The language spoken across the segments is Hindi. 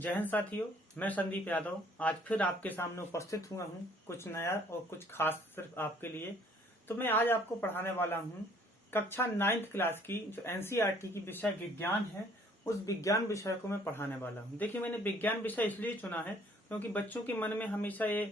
जय हिंद साथियों, मैं संदीप यादव आज फिर आपके सामने उपस्थित हुआ हूँ कुछ नया और कुछ खास सिर्फ आपके लिए। तो मैं आज आपको पढ़ाने वाला हूँ कक्षा 9th क्लास की जो एनसीईआरटी की विषय विज्ञान है, उस विज्ञान विषय को मैं पढ़ाने वाला हूँ। देखिए, मैंने विज्ञान विषय इसलिए चुना है क्योंकि बच्चों के मन में हमेशा ये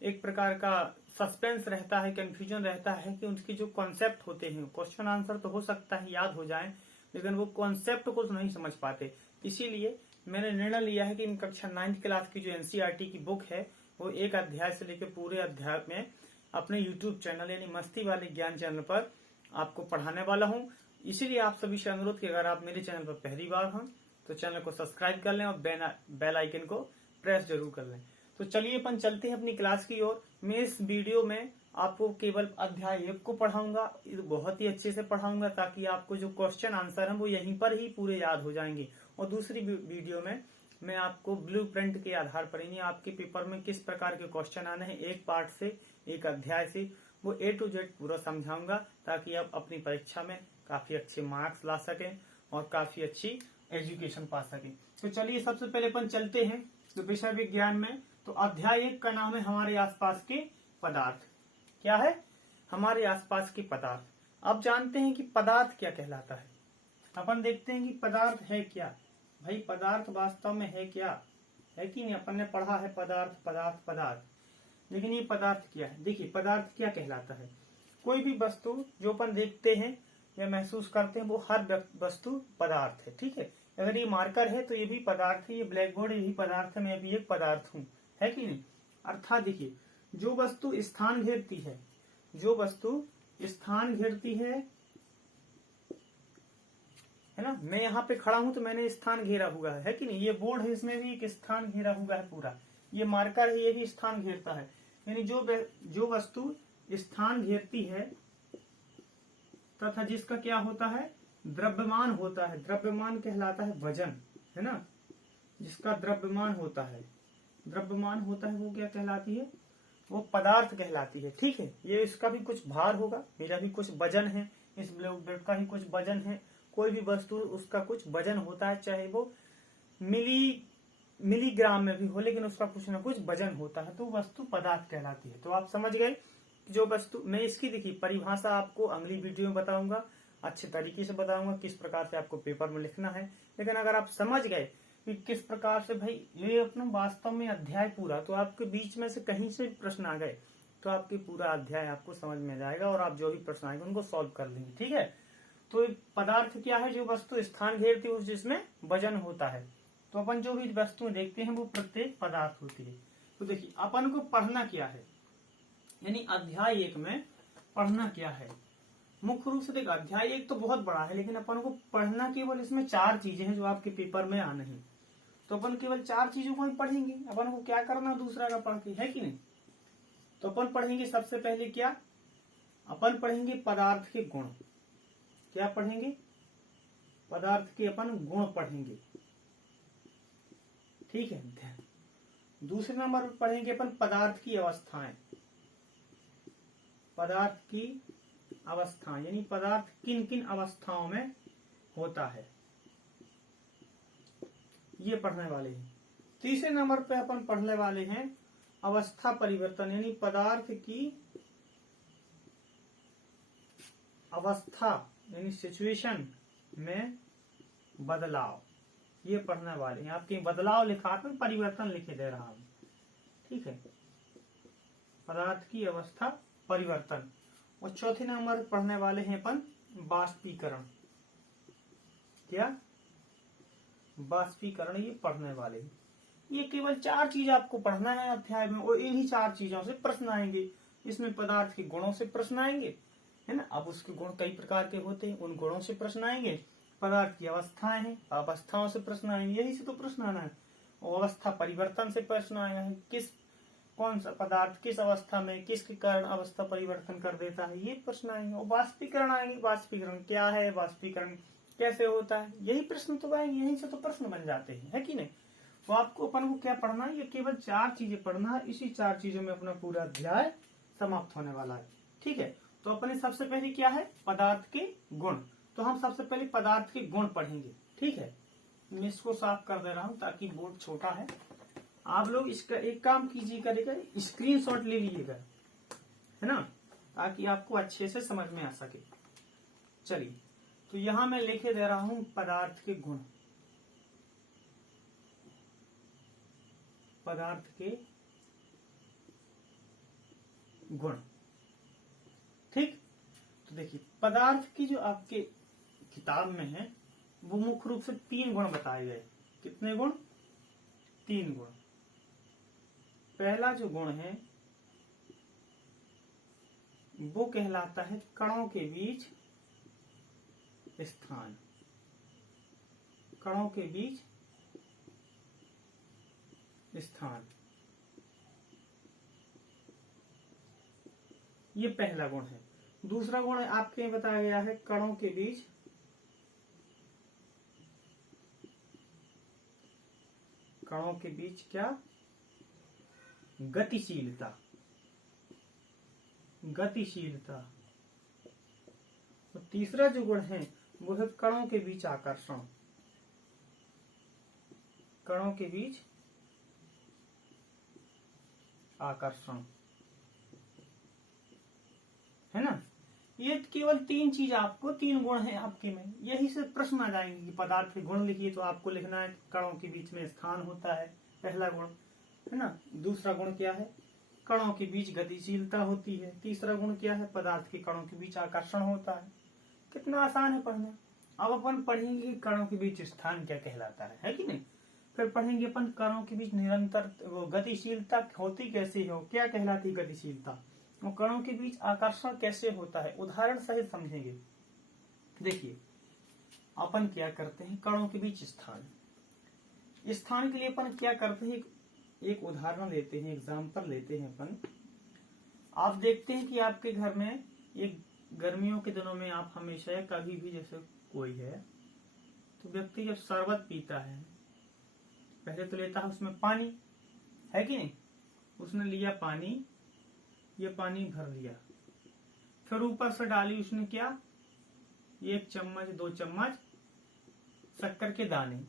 एक प्रकार का सस्पेंस रहता है, कंफ्यूजन रहता है कि उनकी जो कॉन्सेप्ट होते हैं, क्वेश्चन आंसर तो हो सकता है याद हो जाए, लेकिन वो कॉन्सेप्ट को नहीं समझ पाते। इसीलिए मैंने निर्णय लिया है कि इन कक्षा 9th क्लास की जो एनसीईआरटी की बुक है वो एक अध्याय से लेकर पूरे अध्याय में अपने यूट्यूब चैनल यानी मस्ती वाले ज्ञान चैनल पर आपको पढ़ाने वाला हूँ। इसीलिए आप सभी से अनुरोध कि अगर आप मेरे चैनल पर पहली बार हैं तो चैनल को सब्सक्राइब कर लें और बेल आइकन को प्रेस जरूर कर लें। तो चलिए अपन चलते हैं अपनी क्लास की ओर। मैं इस वीडियो में आपको केवल अध्याय 1 को पढ़ाऊंगा, बहुत ही अच्छे से पढ़ाऊंगा ताकि आपको जो क्वेश्चन आंसर है वो यहीं पर ही पूरे याद हो जाएंगे। और दूसरी वीडियो में मैं आपको ब्लूप्रिंट के आधार पर यानी आपके पेपर में किस प्रकार के क्वेश्चन आने हैं एक पार्ट से, एक अध्याय से, वो A to Z पूरा समझाऊंगा ताकि आप अपनी परीक्षा में काफी अच्छे मार्क्स ला सकें और काफी अच्छी एजुकेशन पा सकें। तो चलिए सबसे पहले अपन चलते हैं तो विषय विज्ञान में। तो अध्याय 1 का नाम है हमारे आसपास के पदार्थ। क्या है? हमारे आसपास के पदार्थ। अब जानते हैं कि पदार्थ क्या कहलाता है। अपन देखते हैं कि पदार्थ है क्या। भाई पदार्थ वास्तव में है क्या, है कि नहीं? अपन ने पढ़ा है पदार्थ पदार्थ पदार्थ, लेकिन ये पदार्थ क्या है? देखिए पदार्थ क्या कहलाता है। कोई भी वस्तु जो अपन देखते हैं या महसूस करते हैं वो हर वस्तु पदार्थ है। ठीक है, अगर ये मार्कर है तो ये भी पदार्थ है, ये ब्लैक बोर्ड ये भी पदार्थ है, मैं भी एक पदार्थ हूँ, है कि नहीं? अर्थात देखिए जो वस्तु स्थान घेरती है, जो वस्तु स्थान घेरती है ना, मैं यहाँ पे खड़ा हूं तो मैंने स्थान घेरा हुआ है कि नहीं? ये बोर्ड है, इसमें भी एक स्थान घेरा हुआ है पूरा। ये मार्कर है, ये भी स्थान घेरता है। यानी जो वस्तु स्थान घेरती है तथा जिसका क्या होता है, द्रव्यमान होता है। द्रव्यमान कहलाता है वजन, है ना? जिसका द्रव्यमान होता है, द्रव्यमान होता है वो क्या कहलाती है? वो पदार्थ कहलाती है। ठीक है, ये इसका भी कुछ भार होगा, मेरा भी कुछ वजन है, इस ब्लैक का ही कुछ वजन है। कोई भी वस्तु उसका कुछ वजन होता है, चाहे वो मिलीग्राम में भी हो, लेकिन उसका कुछ ना कुछ वजन होता है, तो वस्तु पदार्थ कहलाती है। तो आप समझ गए जो वस्तु, मैं इसकी देखिए परिभाषा आपको अगली वीडियो में बताऊंगा, अच्छे तरीके से बताऊंगा किस प्रकार से आपको पेपर में लिखना है। लेकिन अगर आप समझ गए कि किस प्रकार से भाई ये अपना वास्तव में अध्याय पूरा, तो आपके बीच में से कहीं से प्रश्न आ गए तो आपके पूरा अध्याय आपको समझ में जाएगा और आप जो भी प्रश्न आएंगे उनको सॉल्व कर लेंगे। ठीक है, तो पदार्थ क्या है? जो वस्तु स्थान घेरती है जिसमें वजन होता है। तो अपन जो भी वस्तु देखते हैं वो प्रत्येक पदार्थ होती है। तो देखिए अपन को पढ़ना क्या है, यानी अध्याय 1 में पढ़ना क्या है। मुख्य रूप से देखिए अध्याय 1 तो बहुत बड़ा है, लेकिन अपन को पढ़ना केवल इसमें 4 चीजें हैं जो आपके पेपर में आने हैं। तो अपन केवल 4 चीजों को पढ़ेंगे। अपन को क्या करना दूसरा का पढ़ के, है कि नहीं? तो अपन पढ़ेंगे सबसे पहले क्या, अपन पढ़ेंगे पदार्थ के गुण। क्या पढ़ेंगे? पदार्थ के अपन गुण पढ़ेंगे। ठीक है, दूसरे नंबर पर पढ़ेंगे अपन पदार्थ की अवस्थाएं। पदार्थ की अवस्थाएं यानी पदार्थ किन किन अवस्थाओं में होता है, ये पढ़ने वाले हैं। तीसरे नंबर पे अपन पढ़ने वाले हैं अवस्था परिवर्तन, यानी पदार्थ की अवस्था यानी सिचुएशन में बदलाव, ये पढ़ने वाले हैं। आपके बदलाव लिखा है, परिवर्तन लिखे दे रहा हूं। ठीक है, पदार्थ की अवस्था परिवर्तन। और चौथे नंबर पढ़ने वाले हैं अपन बाष्पीकरण। क्या? बाष्पीकरण, ये पढ़ने वाले हैं। ये केवल 4 चीज आपको पढ़ना है अध्याय में और इन्हीं 4 चीजों से प्रश्न आएंगे। इसमें पदार्थ के गुणों से प्रश्न आएंगे, है ना? अब उसके गुण कई प्रकार के होते हैं, उन गुणों से प्रश्न आएंगे। पदार्थ की अवस्थाएं हैं, अवस्थाओं से प्रश्न आएंगे, यही से तो प्रश्न आना है। और अवस्था परिवर्तन से प्रश्न आया है, कौन सा पदार्थ किस अवस्था में किसके कारण अवस्था परिवर्तन कर देता है, ये प्रश्न आएंगे। और बाष्पीकरण आएंगे, बाष्पीकरण क्या है, बाष्पीकरण कैसे होता है, यही प्रश्न तो आएंगे, यही से तो प्रश्न बन जाते हैं, है कि नहीं? तो आपको अपन को क्या पढ़ना है, ये केवल 4 चीजें पढ़ना है। इसी 4 चीजों में अपना पूरा अध्याय समाप्त होने वाला है। ठीक है, तो अपने सबसे पहले क्या है, पदार्थ के गुण। तो हम सबसे पहले पदार्थ के गुण पढ़ेंगे। ठीक है, मैं इसको साफ कर दे रहा हूं ताकि बोर्ड छोटा है। आप लोग इसका एक काम कीजिएगा, स्क्रीनशॉट ले लीजिएगा, है ना, ताकि आपको अच्छे से समझ में आ सके। चलिए, तो यहां मैं लिखे दे रहा हूं पदार्थ के गुण। पदार्थ के गुण, ठीक। तो देखिए, पदार्थ की जो आपके किताब में है वो मुख्य रूप से 3 गुण बताए गए। कितने गुण? 3 गुण। पहला जो गुण है वो कहलाता है कणों के बीच स्थान। कणों के बीच स्थान, ये पहला गुण है। दूसरा गुण आपके बताया गया है कणों के बीच क्या? गतिशीलता। गतिशीलता। और तीसरा जो गुण है वो है कणों के बीच आकर्षण। कणों के बीच आकर्षण, है ना। ये केवल 3 चीज, आपको 3 गुण है आपके में, यही से प्रश्न आ जाएंगे कि पदार्थ के गुण लिखिए, तो आपको लिखना है कणों के बीच में स्थान होता है, पहला गुण, है ना। दूसरा गुण क्या है? कणों के बीच गतिशीलता होती है। तीसरा गुण क्या है? पदार्थ के कणों के बीच आकर्षण होता है। कितना आसान है पढ़ना। अब अपन पढ़ेंगे कि कणों के बीच स्थान क्या कहलाता है कि नहीं। फिर पढ़ेंगे अपन कणों के बीच निरंतर गतिशीलता होती कैसे हो, क्या कहलाती गतिशीलता, और कणों के बीच आकर्षण कैसे होता है, उदाहरण सहित समझेंगे। देखिए, अपन क्या करते हैं, कणों के बीच स्थान के लिए अपन क्या करते हैं, एक उदाहरण लेते हैं, एग्जाम्पल लेते हैं अपन। आप देखते हैं कि आपके घर में एक गर्मियों के दिनों में आप हमेशा या कभी भी, जैसे कोई है तो व्यक्ति जब शरबत पीता है पहले तो लेता है उसमें पानी, है कि नहीं। उसने लिया पानी, ये पानी भर लिया, फिर ऊपर से डाली उसने क्या, 1 चम्मच 2 चम्मच शक्कर के दाने।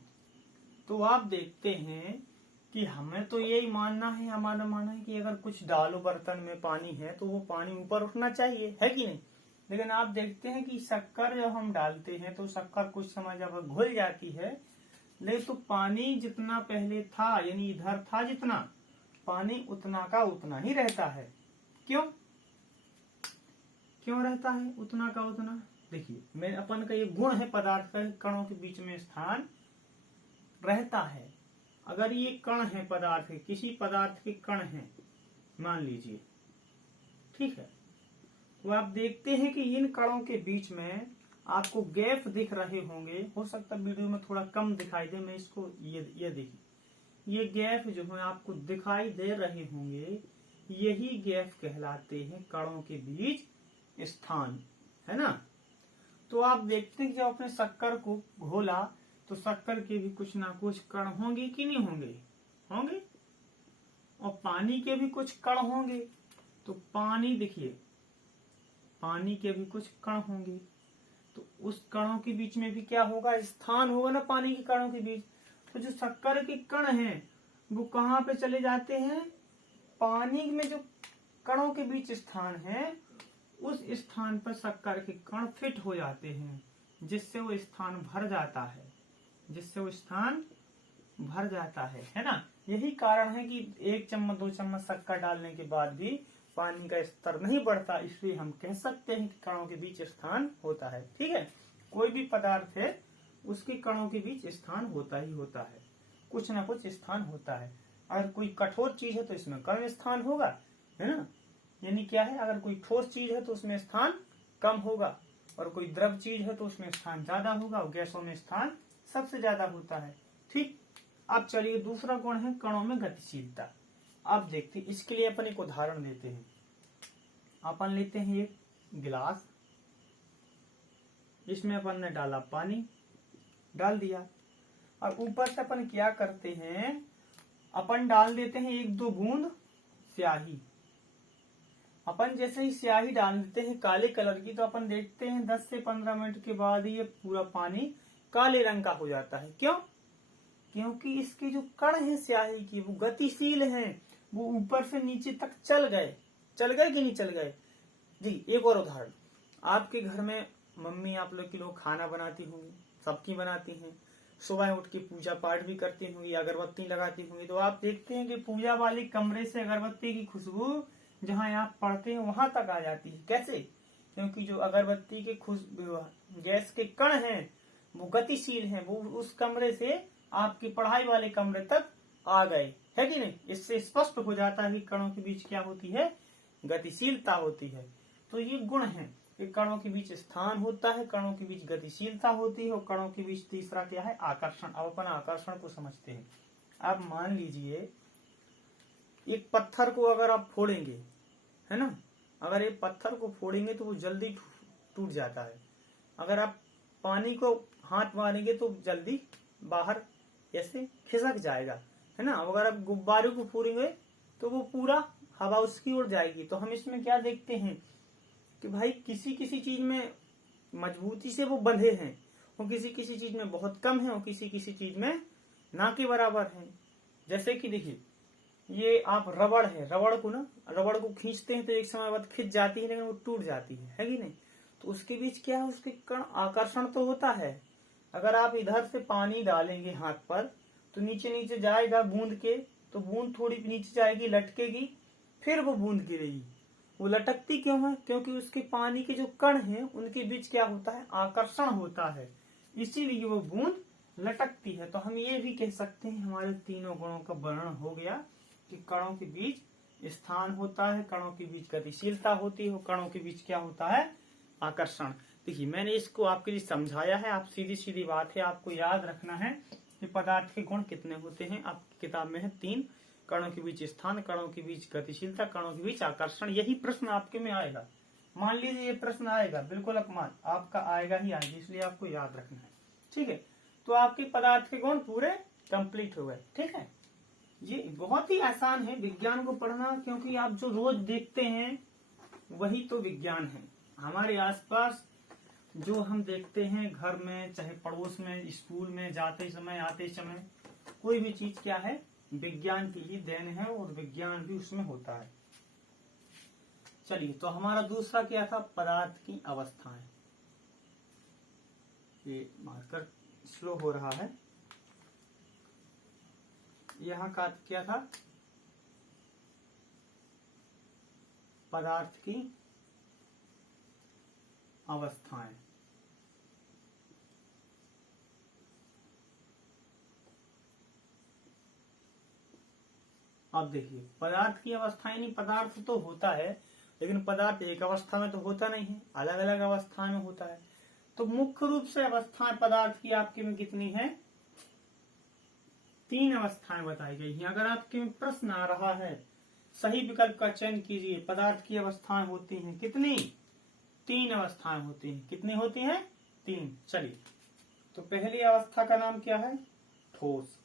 तो आप देखते हैं कि हमें तो यही मानना है, हमारा मानना है कि अगर कुछ डालो बर्तन में पानी है तो वो पानी ऊपर उठना चाहिए, है कि नहीं। लेकिन आप देखते हैं कि शक्कर जब हम डालते हैं तो शक्कर कुछ समय जब घुल जाती है, लेकिन तो पानी जितना पहले था, यानी इधर था जितना पानी, उतना का उतना ही रहता है। क्यों रहता है उतना का उतना? देखिए, मैं अपन का ये गुण है पदार्थ का, कणों के बीच में स्थान रहता है। अगर ये कण है पदार्थ के, किसी पदार्थ के कण है मान लीजिए, ठीक है, तो आप देखते हैं कि इन कणों के बीच में आपको गैप दिख रहे होंगे। हो सकता है वीडियो में थोड़ा कम दिखाई दे, मैं इसको ये देखिए, ये गैप जो है आपको दिखाई दे रहे होंगे, यही गैप कहलाते हैं कणों के बीच स्थान, है ना। तो आप देखते हैं कि जब आपने शक्कर को घोला तो शक्कर के भी कुछ ना कुछ कण होंगे कि नहीं होंगे? होंगे। और पानी के भी कुछ कण होंगे। तो पानी, देखिए, पानी के भी कुछ कण होंगे, तो उस कणों के बीच में भी क्या होगा? स्थान होगा ना पानी के कणों के बीच। तो जो शक्कर के कण हैं वो कहाँ पे चले जाते हैं? पानी में जो कणों के बीच स्थान है उस स्थान पर शक्कर के कण फिट हो जाते हैं, जिससे वो स्थान भर जाता है, है ना। यही कारण है कि 1 चम्मच 2 चम्मच शक्कर डालने के बाद भी पानी का स्तर नहीं बढ़ता, इसलिए हम कह सकते हैं कि कणों के बीच स्थान होता है। ठीक है, कोई भी पदार्थ है उसके कणों के बीच स्थान होता ही होता है, कुछ ना कुछ स्थान होता है। अगर कोई कठोर चीज है तो इसमें कम स्थान होगा, है ना। यानी क्या है, अगर कोई ठोस चीज है तो उसमें स्थान कम होगा, और कोई द्रव चीज है तो उसमें स्थान ज्यादा होगा, और गैसों में स्थान सबसे ज्यादा होता है। ठीक, अब चलिए दूसरा गुण है कणों में गतिशीलता। अब देखते हैं, इसके लिए अपन एक उदाहरण लेते हैं। अपन लेते हैं एक गिलास, इसमें अपन ने डाला पानी, डाल दिया, और ऊपर से अपन क्या करते हैं, अपन डाल देते हैं 1-2 बूंद स्याही। अपन जैसे ही स्याही डाल देते हैं काले कलर की, तो अपन देखते हैं 10 से 15 मिनट के बाद ये पूरा पानी काले रंग का हो जाता है। क्यों? क्योंकि इसके जो कण हैं स्याही की वो गतिशील हैं, वो ऊपर से नीचे तक चल गए कि नहीं चल गए। जी एक और उदाहरण, आपके घर में मम्मी आप लोग की लोग खाना बनाती होंगी, सबकी बनाती हैं, सुबह उठ के पूजा पाठ भी करती होंगी, अगरबत्ती लगाती होंगी, तो आप देखते हैं कि पूजा वाले कमरे से अगरबत्ती की खुशबू जहाँ आप पढ़ते हैं वहां तक आ जाती है। कैसे? क्योंकि जो अगरबत्ती के गैस के कण हैं वो गतिशील हैं, वो उस कमरे से आपके पढ़ाई वाले कमरे तक आ गए, है कि नहीं। इससे स्पष्ट हो जाता है कि कणों के बीच क्या होती है, गतिशीलता होती है। तो ये गुण है कि कणों के बीच स्थान होता है, कणों के बीच गतिशीलता होती है, और कणों के बीच तीसरा क्या है, आकर्षण। अब अपन आकर्षण को समझते हैं। आप मान लीजिए एक पत्थर को अगर आप फोड़ेंगे, है ना, अगर एक पत्थर को फोड़ेंगे तो वो जल्दी टूट जाता है। अगर आप पानी को हाथ मारेंगे तो जल्दी बाहर ऐसे खिसक जाएगा, है ना। अगर आप गुब्बारे को फोड़ेंगे तो वो पूरा हवा उसकी उड़ जाएगी। तो हम इसमें क्या देखते हैं कि भाई किसी किसी चीज में मजबूती से वो बंधे हैं, और किसी किसी चीज में बहुत कम है, और किसी किसी चीज में ना के बराबर है। जैसे कि देखिए ये आप रबड़ है, रबड़ को खींचते हैं तो एक समय बाद खिंच जाती है, लेकिन वो टूट जाती है कि नहीं। तो उसके बीच क्या है, उसके कण आकर्षण तो होता है। अगर आप इधर से पानी डालेंगे हाथ पर तो नीचे नीचे जाएगा बूंद के, तो बूंद थोड़ी नीचे जाएगी, लटकेगी, फिर वो बूंद गिरेगी। वो लटकती क्यों है? क्योंकि उसके पानी के जो कण हैं उनके बीच क्या होता है, आकर्षण होता है, इसीलिए वो बूंद लटकती है। तो हम ये भी कह सकते हैं हमारे तीनों गुणों का वर्णन हो गया कि कणों के बीच स्थान होता है, कणों के बीच गतिशीलता होती है, कणों के बीच क्या होता है, आकर्षण। देखिए मैंने इसको आपके लिए समझाया है, आप सीधी सीधी बात है, आपको याद रखना है कि पदार्थ के गुण कितने होते हैं। आपकी किताब में है 3, कणों के बीच स्थान, कणों के बीच गतिशीलता, कणों के बीच आकर्षण। यही प्रश्न आपके में आएगा। मान लीजिए ये प्रश्न आएगा, बिल्कुल अपमान आपका आएगा ही आएगा, इसलिए आपको याद रखना है, ठीक है। तो आपके पदार्थ के गुण पूरे कंप्लीट हो गए, ठीक है। ये बहुत ही आसान है विज्ञान को पढ़ना, क्योंकि आप जो रोज देखते हैं वही तो विज्ञान है। हमारे आसपास जो हम देखते हैं घर में, चाहे पड़ोस में, स्कूल में जाते समय आते समय, कोई भी चीज क्या है, विज्ञान की ही देन है, और विज्ञान भी उसमें होता है। चलिए तो हमारा दूसरा क्या था, पदार्थ की अवस्थाएं। ये मार्कर स्लो हो रहा है। यहाँ का क्या था, पदार्थ की अवस्थाएं। अब देखिए पदार्थ की अवस्थाएं, नहीं पदार्थ तो होता है, लेकिन पदार्थ एक अवस्था में तो होता नहीं है, अलग अलग अवस्था में होता है। तो मुख्य रूप से अवस्थाएं पदार्थ की आपके में कितनी है, 3 अवस्थाएं बताई गई हैं। अगर आपके में प्रश्न आ रहा है सही विकल्प का चयन कीजिए। पदार्थ की अवस्थाएं होती हैं कितनी, 3 अवस्थाएं होती हैं। कितनी होती हैं, 3। चलिए तो पहली अवस्था का नाम क्या है, ठोस।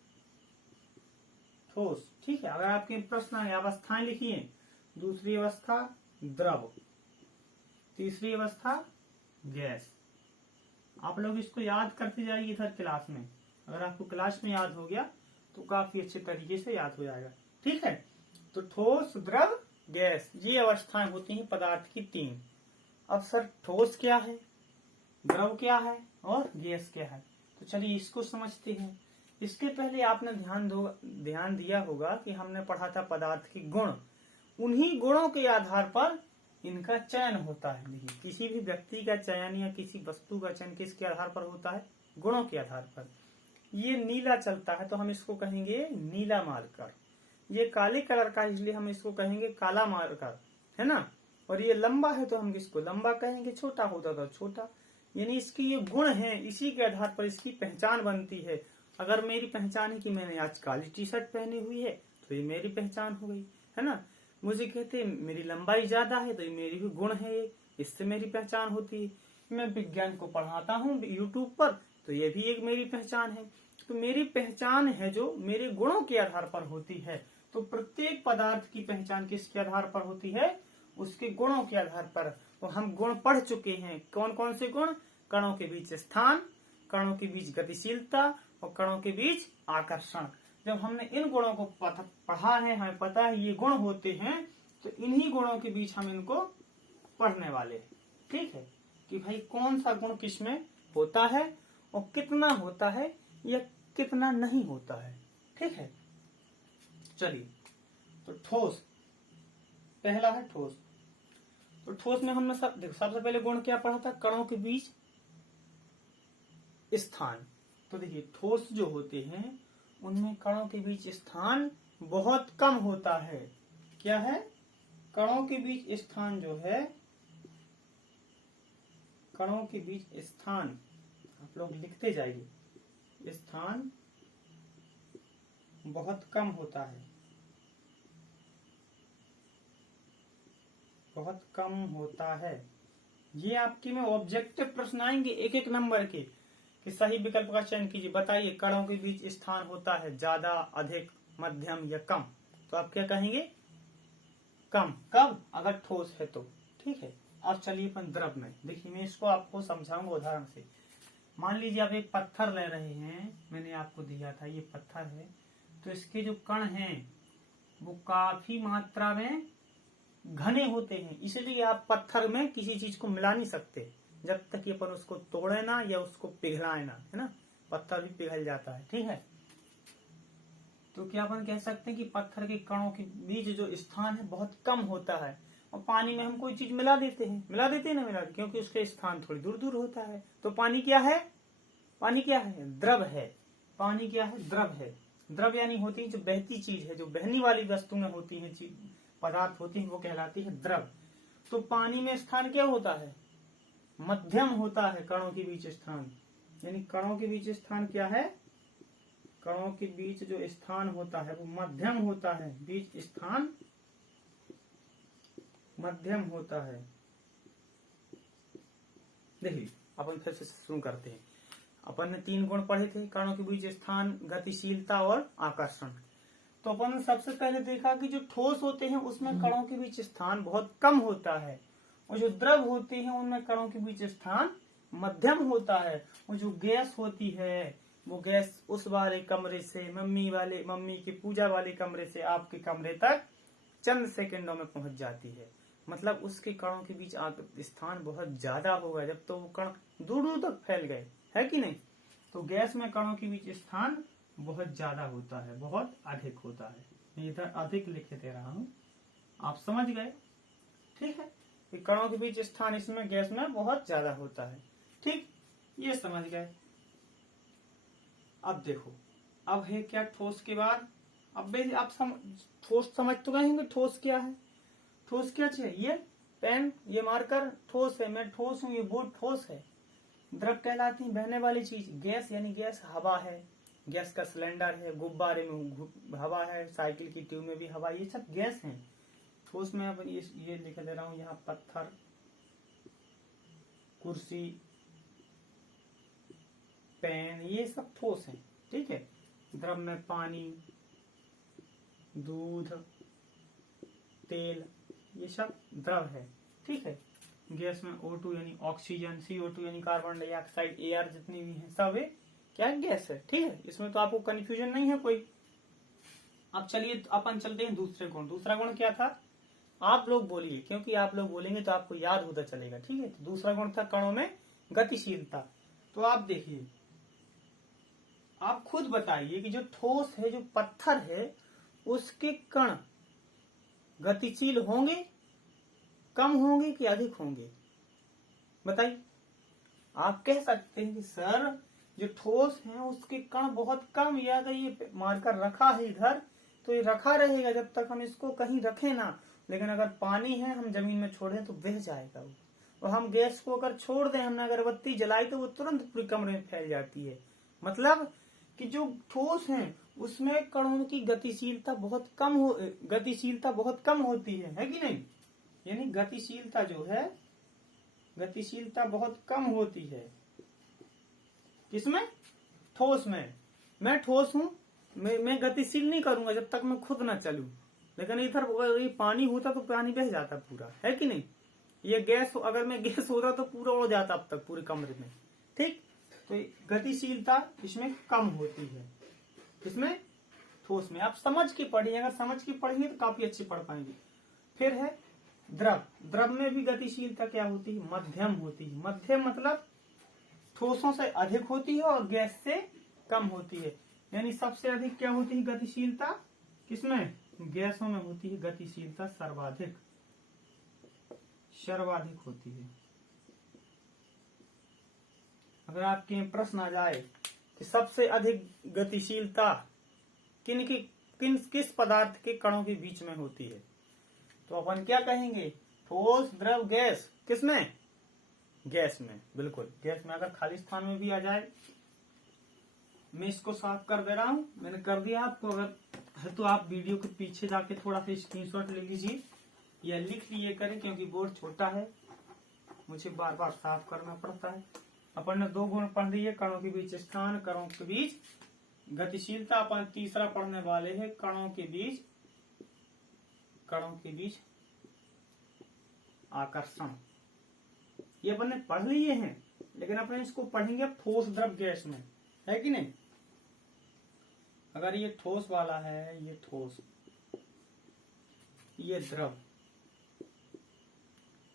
ठोस, ठीक है। अगर आपके प्रश्न आए अवस्थाएं लिखिए। दूसरी अवस्था द्रव, तीसरी अवस्था गैस। आप लोग इसको याद करते जाइए इधर क्लास में। अगर आपको क्लास में याद हो गया तो काफी अच्छे तरीके से याद हो जाएगा, ठीक है। तो ठोस, द्रव, गैस, ये अवस्थाएं होती हैं पदार्थ की 3। अब सर ठोस क्या है, द्रव क्या है और गैस क्या है, तो चलिए इसको समझते हैं। इसके पहले आपने ध्यान दिया होगा कि हमने पढ़ा था पदार्थ के गुण। उन्हीं गुणों के आधार पर इनका चयन होता है। देखिए किसी भी व्यक्ति का चयन या किसी वस्तु का चयन किसके आधार पर होता है, गुणों के आधार पर। ये नीला चलता है तो हम इसको कहेंगे नीला मार्कर। ये काले कलर का इसलिए हम इसको कहेंगे काला मार्कर, है ना। और ये लंबा है तो हम किसको लंबा कहेंगे, छोटा होता तो छोटा। यानी इसके ये गुण हैं, इसी के आधार पर इसकी पहचान बनती है। अगर मेरी पहचान है कि मैंने आज काली टी शर्ट पहनी हुई है तो ये मेरी पहचान हो गई, है ना। मुझे कहते हैं मेरी लंबाई ज्यादा है तो ये मेरी भी गुण है, इससे मेरी पहचान होती है। मैं विज्ञान को पढ़ाता हूँ यूट्यूब पर तो ये भी एक मेरी पहचान है। तो मेरी पहचान है जो मेरे गुणों के आधार पर होती है। तो प्रत्येक पदार्थ की पहचान किसके आधार पर होती है, उसके गुणों के आधार पर। तो हम गुण पढ़ चुके हैं, कौन कौन से गुण, कणों के बीच स्थान, कणों के बीच गतिशीलता और कणों के बीच आकर्षण। जब हमने इन गुणों को पढ़ा है, हमें पता है ये गुण होते हैं, तो इन्हीं गुणों के बीच हम इनको पढ़ने वाले हैं। ठीक है, कि भाई कौन सा गुण किसमें होता है और कितना होता है या कितना नहीं होता है। ठीक है, चलिए, तो ठोस, पहला है ठोस। तो ठोस में हमने सबसे पहले गुण क्या पढ़ा था, कणों के बीच स्थान। तो देखिए, ठोस जो होते हैं उनमें कणों के बीच स्थान बहुत कम होता है। क्या है, कणों के बीच स्थान जो है, कणों के बीच स्थान, आप लोग लिखते जाइए, स्थान बहुत कम होता है, बहुत कम होता है। ये आपके में ऑब्जेक्टिव प्रश्न आएंगे एक एक नंबर के, कि सही विकल्प का चयन कीजिए। बताइए, कणों के बीच स्थान होता है ज्यादा, अधिक, मध्यम या कम। तो आप क्या कहेंगे, कम। कब, अगर ठोस है तो। ठीक है, अब चलिए अपन द्रव में। देखिए, मैं इसको आपको समझाऊंगा उदाहरण से। मान लीजिए आप एक पत्थर ले रहे हैं, मैंने आपको दिया था ये पत्थर है, तो इसके जो कण हैं वो काफी मात्रा में घने होते हैं, इसलिए आप पत्थर में किसी चीज को मिला नहीं सकते जब तक कि अपन उसको तोड़े ना या उसको पिघलाए ना, है ना। पत्थर भी पिघल जाता है। ठीक है, तो क्या अपन कह सकते हैं कि पत्थर के कणों के बीच जो स्थान है बहुत कम होता है। और पानी में हम कोई चीज मिला देते हैं ना, क्योंकि उसके स्थान थोड़ी दूर दूर होता है। तो पानी क्या है, पानी क्या है, द्रव है। पानी क्या है, द्रव है। द्रव यानी होती है जो बहती चीज है, जो बहने वाली वस्तुएं होती हैं, पदार्थ होती हैं, वो कहलाती है द्रव। तो पानी में स्थान क्या होता है, मध्यम होता है कणों के बीच स्थान। यानी कणों के बीच स्थान क्या है, कणों के बीच जो स्थान होता है वो मध्यम होता है, बीच स्थान मध्यम होता है। देखिए, अपन फिर से शुरू करते हैं। अपन ने 3 गुण पढ़े थे, कणों के बीच स्थान, गतिशीलता और आकर्षण। तो अपन ने सबसे पहले देखा कि जो ठोस होते हैं उसमें कणों के बीच स्थान बहुत कम होता है, और जो द्रव होते हैं उनमें कणों के बीच स्थान मध्यम होता है। और जो गैस होती है वो गैस उस वाले कमरे से, मम्मी की पूजा वाले कमरे से आपके कमरे तक चंद सेकंडों में पहुंच जाती है। मतलब उसके कणों के बीच स्थान बहुत ज्यादा होगा जब तो वो कण दूर दूर तक फैल गए, है कि नहीं। तो गैस में कणों के बीच स्थान बहुत ज्यादा होता है, बहुत अधिक होता है। मैं इधर अधिक लिख दे रहा हूं, आप समझ गए। ठीक है, कणों के बीच स्थान इसमें गैस में बहुत ज्यादा होता है। ठीक, ये समझ गए। अब देखो, अब है क्या ठोस के बाद। अब आप ठोस समझ तो गए होंगे, ठोस क्या है। ठोस क्या चाहिए, ये पेन, ये मार्कर ठोस है, मैं ठोस हूँ, ये बोर्ड ठोस है। द्रव कहलाती है बहने वाली चीज। गैस यानी गैस हवा है, गैस का सिलेंडर है, गुब्बारे में हवा है, साइकिल की ट्यूब में भी हवा, ये सब गैस है। ठोस में अब ये लिख दे रहा हूं, यहाँ पत्थर, कुर्सी, पेन, ये सब ठोस है। ठीक है, द्रव में पानी, दूध, तेल, ये सब द्रव है। ठीक है, गैस में O2 यानी ऑक्सीजन, CO2 यानी कार्बन डाइऑक्साइड, एयर जितनी भी है सब क्या गैस है। ठीक है, इसमें तो आपको कंफ्यूजन नहीं है कोई। अब चलिए अपन चलते हैं दूसरे गुण। दूसरा गुण क्या था, आप लोग बोलिए, क्योंकि आप लोग बोलेंगे तो आपको याद होता चलेगा। ठीक है, तो दूसरा गुण था कणों में गतिशीलता। तो आप देखिए, आप खुद बताइए कि जो ठोस है, जो पत्थर है, उसके कण गतिशील होंगे, कम होंगे कि अधिक होंगे, बताइए। आप कह सकते हैं कि सर जो ठोस है उसके कण बहुत कम, या अगर ये मार्कर रखा है इधर तो ये रखा रहेगा जब तक हम इसको कहीं रखें ना। लेकिन अगर पानी है, हम जमीन में छोड़ दें तो बह जाएगा वो। और हम गैस को अगर छोड़ दें, हमने अगरबत्ती जलाई तो वो तुरंत पूरे कमरे में फैल जाती है। मतलब कि जो ठोस है उसमें कणों की गतिशीलता बहुत कम होती है कि नहीं। यानी गतिशीलता जो है, गतिशीलता बहुत कम होती है। किसमें, ठोस में। मैं ठोस हूं, मैं गतिशील नहीं करूंगा जब तक मैं खुद ना चलूं। लेकिन इधर ये पानी होता तो पानी बह जाता पूरा, है कि नहीं। ये गैस, अगर मैं गैस होता तो पूरा उड़ जाता अब तक पूरे कमरे में। ठीक, तो गतिशीलता इसमें कम होती है, इसमें ठोस में। आप समझ के पढ़िए, अगर समझ के पढ़ेंगे तो काफी अच्छे पढ़ पाएंगे। फिर है द्रव। द्रव में भी गतिशीलता क्या होती है? मध्यम होती है। मध्यम मतलब ठोसों से अधिक होती है और गैस से कम होती है। यानी सबसे अधिक क्या होती है गतिशीलता? किसमें? गैसों में होती है गतिशीलता सर्वाधिक, सर्वाधिक होती है। अगर आपके प्रश्न आ जाए कि सबसे अधिक गतिशीलता किस पदार्थ के कणों के बीच में होती है, तो अपन क्या कहेंगे? ठोस, द्रव, गैस। किसमें? गैस में। बिल्कुल गैस में। अगर खाली स्थान में भी आ जाए, मैं इसको साफ कर दे रहा हूं, मैंने कर दिया आपको। अगर है तो आप वीडियो के पीछे जाके थोड़ा सा स्क्रीनशॉट ले लीजिए या लिख लिए करें, क्योंकि बोर्ड छोटा है, मुझे बार बार साफ करना पड़ता है। अपन ने 2 गुण पढ़ लिए, कणों के बीच स्थान, कणों के बीच गतिशीलता। अपन तीसरा पढ़ने वाले हैं कणों के बीच आकर्षण। ये अपन ने पढ़ लिए हैं, लेकिन अपन इसको पढ़ेंगे ठोस, द्रव, गैस में, है कि नहीं? अगर ये ठोस वाला है, ये ठोस, ये द्रव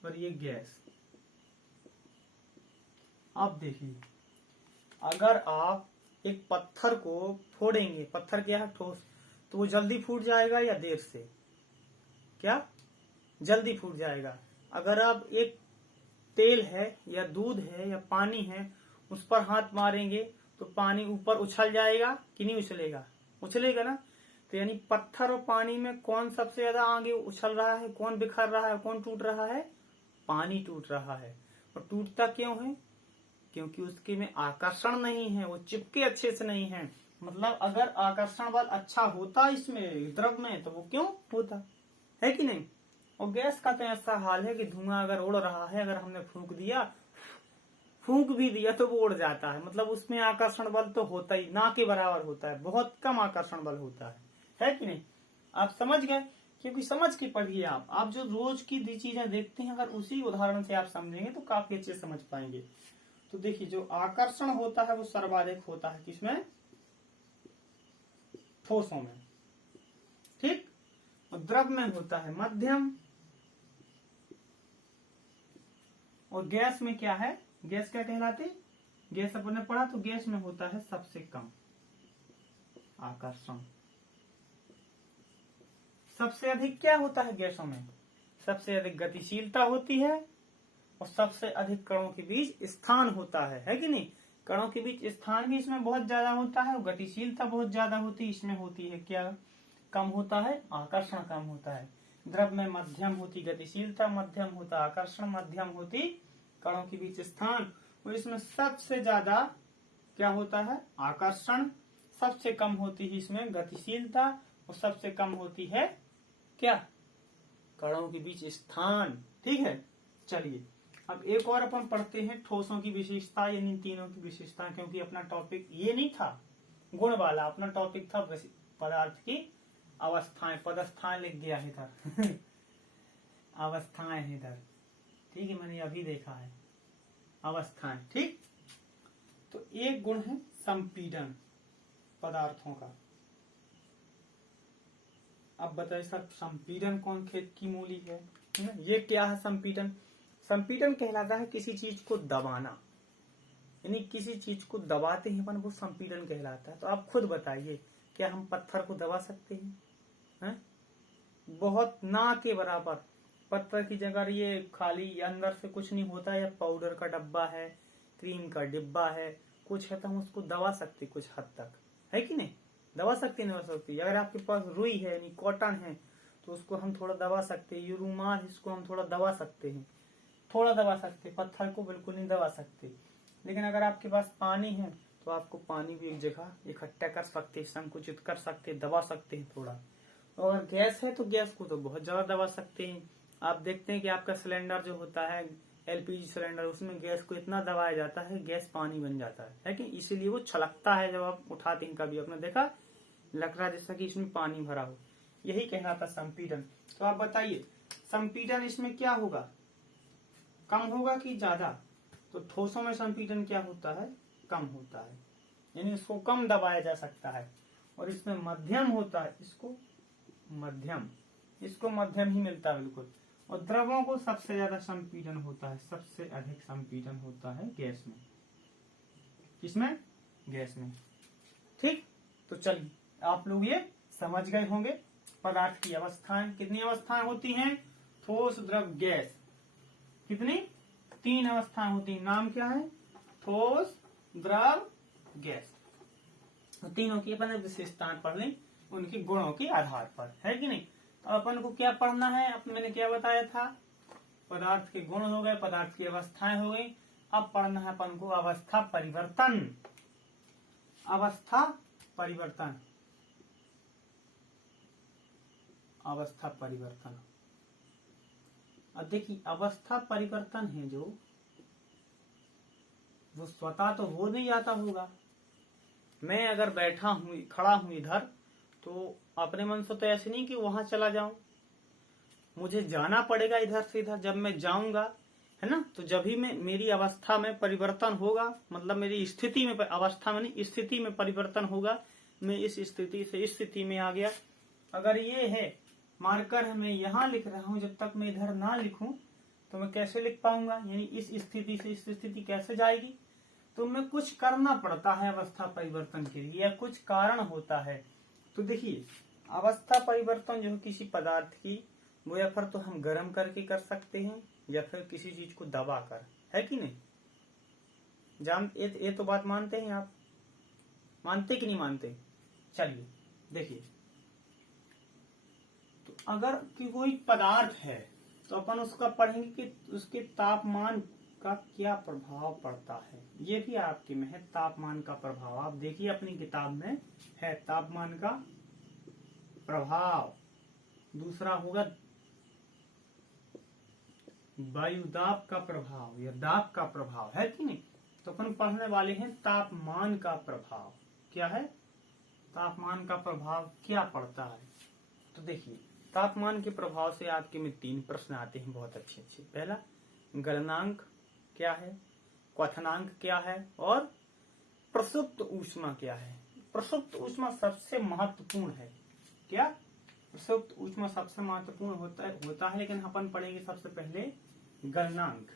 और ये गैस। आप देखिए, अगर आप एक पत्थर को फोड़ेंगे, पत्थर क्या है? ठोस, तो वो जल्दी फूट जाएगा या देर से? क्या? जल्दी फूट जाएगा। अगर आप एक तेल है या दूध है या पानी है, उस पर हाथ मारेंगे तो पानी ऊपर उछल जाएगा कि नहीं उछलेगा? उछलेगा ना। तो यानी पत्थर और पानी में कौन सबसे ज्यादा आगे उछल रहा है, कौन बिखर रहा है, कौन टूट रहा है? पानी टूट रहा है। और टूटता क्यों है? क्योंकि उसके में आकर्षण नहीं है, वो चिपके अच्छे से नहीं है। मतलब अगर आकर्षण बल अच्छा होता इसमें, द्रव में, तो वो क्यों होता, है कि नहीं? और गैस का तो ऐसा हाल है कि धुआं अगर उड़ रहा है, अगर हमने फूंक भी दिया तो वो उड़ जाता है। मतलब उसमें आकर्षण बल तो होता ही ना के बराबर होता है, बहुत कम आकर्षण बल होता है कि नहीं? आप समझ गए? क्योंकि समझ के पढ़िए। आप जो रोज की चीजें देखते हैं, अगर उसी उदाहरण से आप समझेंगे तो काफी अच्छे समझ पाएंगे। तो देखिए, जो आकर्षण होता है वो सर्वाधिक होता है किसमें? ठोसों में, ठीक। और द्रव में होता है मध्यम, और गैस में क्या है? गैस क्या कहलाती? गैस अपन ने पढ़ा, तो गैस में होता है सबसे कम आकर्षण। सबसे अधिक क्या होता है गैसों में? सबसे अधिक गतिशीलता होती है और सबसे अधिक कणों के बीच स्थान होता है कि नहीं? कणों के बीच स्थान भी इसमें बहुत ज्यादा होता है और गतिशीलता बहुत ज्यादा होती है। इसमें होती है क्या? कम होता है, आकर्षण कम होता है। द्रव में मध्यम होती गतिशीलता, मध्यम होता आकर्षण, मध्यम होती कणों के बीच स्थान, और इसमें सबसे ज्यादा क्या होता है? आकर्षण। सबसे कम होती है इसमें गतिशीलता और सबसे कम होती है क्या? कणों के बीच स्थान। ठीक है, चलिए अब एक और अपन पढ़ते हैं ठोसों की विशेषता, यानी तीनों की विशेषता। क्योंककि अपना टॉपिक ये नहीं था गुण वाला, अपना टॉपिक था पदार्थ की अवस्थाएं। पदस्थाएं लिख दिया है इधर अवस्थाएं है इधर, ठीक है, मैंने अभी देखा है अवस्थाएं, ठीक। तो एक गुण है संपीडन पदार्थों का। अब बताइए सर, संपीडन कौन खेत की मूली है? ये क्या है संपीडन? संपीडन कहलाता है किसी चीज को दबाना, यानी किसी चीज को दबाते हैं अपन, वो संपीडन कहलाता है। तो आप खुद बताइए, क्या हम पत्थर को दबा सकते हैं? बहुत ना के बराबर। पत्थर की जगह ये खाली अंदर से कुछ नहीं होता, या पाउडर का डब्बा है, क्रीम का डिब्बा है, कुछ है, तो हम उसको दबा सकते कुछ हद तक, है कि नहीं? दबा सकते नहीं दबा सकते। अगर आपके पास रुई है यानी कॉटन है, तो उसको हम थोड़ा दबा सकते हैं। ये रूमाल, इसको हम थोड़ा दबा सकते हैं, थोड़ा दबा सकते। पत्थर को बिल्कुल नहीं दबा सकते। लेकिन अगर आपके पास पानी है, तो आपको पानी भी एक जगह इकट्ठा कर सकते, संकुचित कर सकते, दबा सकते हैं थोड़ा। और अगर गैस है, तो गैस को तो बहुत ज्यादा दबा सकते हैं। आप देखते हैं कि आपका सिलेंडर जो होता है, एलपीजी सिलेंडर, उसमें गैस को इतना दबाया जाता है, गैस पानी बन जाता है कि इसीलिए वो छलकता है जब आप उठाते हैं। कभी आपने देखा लग रहा जैसा कि इसमें पानी भरा हो, यही कहलाता संपीडन। तो आप बताइए, संपीडन इसमें क्या होगा? कम होगा कि ज्यादा? तो ठोसों में संपीडन क्या होता है? कम होता है, यानी इसको कम दबाया जा सकता है। और इसमें मध्यम होता है, इसको मध्यम ही मिलता है बिल्कुल। और द्रवों को सबसे ज्यादा संपीड़न होता है, सबसे अधिक संपीड़न होता है गैस में। किसमें? गैस में। ठीक, तो चलिए आप लोग ये समझ गए होंगे। पदार्थ की अवस्थाएं, कितनी अवस्थाएं होती हैं? ठोस, द्रव, गैस। कितनी? 3 अवस्थाएं होती हैं। नाम क्या है? ठोस, द्रव, गैस। तो तीनों की अपन विशेषताएं पढ़ लें उनके गुणों के आधार पर, है कि नहीं। तो अपन को क्या पढ़ना है? अब मैंने क्या बताया था? पदार्थ के गुण हो गए, पदार्थ की अवस्थाएं हो गई। अब पढ़ना है अपन को अवस्था परिवर्तन। अवस्था परिवर्तन, अवस्था परिवर्तन। अब देखिए, अवस्था परिवर्तन है जो, वो स्वतः तो हो नहीं जाता होगा। मैं अगर बैठा हूं, खड़ा हूं इधर, तो अपने मन से तो ऐसे नहीं कि वहां चला जाऊं, मुझे जाना पड़ेगा इधर से इधर। जब मैं जाऊंगा, है ना, तो जब ही मेरी अवस्था में परिवर्तन होगा, मतलब मेरी स्थिति में, अवस्था में नहीं, स्थिति में परिवर्तन होगा। मैं इस स्थिति से इस स्थिति में आ गया। अगर ये है मार्कर है, मैं यहाँ लिख रहा हूँ, जब तक मैं इधर ना लिखूं तो मैं कैसे लिख पाऊंगा? यानी इस स्थिति से इस स्थिति कैसे जाएगी? तो मैं कुछ करना पड़ता है अवस्था परिवर्तन के लिए, या कुछ कारण होता है। तो देखिए, अवस्था परिवर्तन जो है किसी पदार्थ की, वो या फिर तो हम गर्म करके कर सकते हैं, या फिर किसी चीज को दबा कर, है कि नहीं। ये तो बात मानते हैं आप? मानते कि नहीं मानते? चलिए देखिए, तो अगर कोई पदार्थ है तो अपन उसका पढ़ेंगे कि उसके तापमान का क्या प्रभाव पड़ता है। ये भी आपके में है, तापमान का प्रभाव। आप देखिए अपनी किताब में है तापमान का प्रभाव। दूसरा होगा वायुदाब का प्रभाव या दाब का प्रभाव, है कि नहीं। तो अपन पढ़ने वाले हैं तापमान का प्रभाव। क्या है? तापमान का प्रभाव क्या पड़ता है। तो देखिए, तापमान के प्रभाव से आपके में 3 प्रश्न आते हैं बहुत अच्छे अच्छे। पहला, गलनांक क्या है, क्वथनांक क्या है, और प्रसुप्त ऊष्मा क्या है। प्रसुप्त ऊष्मा सबसे महत्वपूर्ण है। क्या? प्रसुप्त ऊष्मा सबसे महत्वपूर्ण होता है, लेकिन अपन पढ़ेंगे सबसे पहले गलनांक।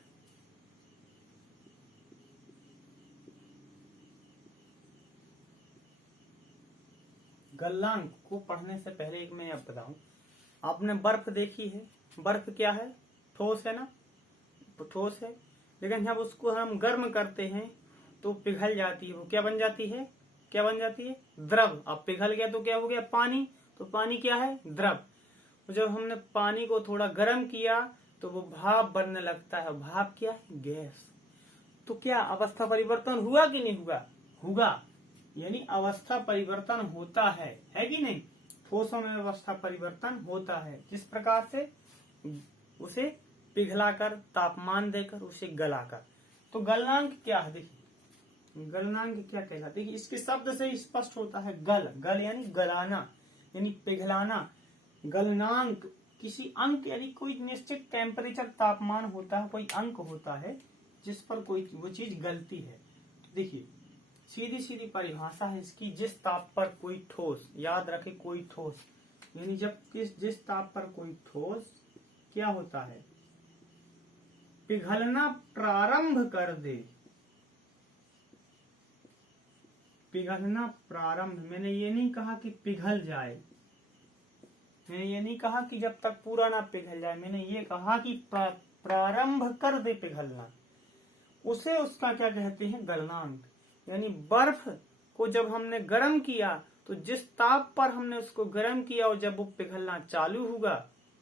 गलनांक को पढ़ने से पहले एक मैं अब बताऊं, आपने बर्फ देखी है। बर्फ क्या है? ठोस है ना, तो ठोस है, लेकिन जब उसको हम गर्म करते हैं तो पिघल जाती है। वो क्या बन जाती है? क्या बन जाती है? द्रव। अब पिघल गया तो क्या हो गया? पानी। तो पानी क्या है? द्रव। तो जब हमने पानी को थोड़ा गर्म किया तो वो भाप बनने लगता है। भाप क्या है? गैस। तो क्या अवस्था परिवर्तन हुआ कि नहीं हुआ? हुआ, यानी अवस्था परिवर्तन होता है कि नहीं। ठोसों में अवस्था परिवर्तन होता है। किस प्रकार से? उसे पिघलाकर, तापमान देकर, उसे गलाकर। तो गलनांक क्या है? देखिए, गलनांक क्या कहलाता है? इसके शब्द से ही स्पष्ट होता है। गल यानी गलाना, यानी पिघलाना। गलनांक किसी अंक, यानी कोई निश्चित टेम्परेचर, तापमान होता है, कोई अंक होता है जिस पर कोई वो चीज गलती है। तो देखिए, सीधी सीधी परिभाषा है इसकी, जिस ताप पर कोई ठोस, याद रखे कोई ठोस, यानी जब जिस ताप पर कोई ठोस क्या होता है? पिघलना प्रारंभ कर दे। पिघलना प्रारंभ, मैंने ये नहीं कहा कि पिघल जाए, मैंने ये नहीं कहा कि जब तक पूरा ना पिघल जाए, मैंने ये कहा कि प्रारंभ कर दे पिघलना। उसे उसका क्या कहते हैं? गलनांक। यानी बर्फ को जब हमने गर्म किया तो जिस ताप पर हमने उसको गर्म किया और जब वो पिघलना चालू हुआ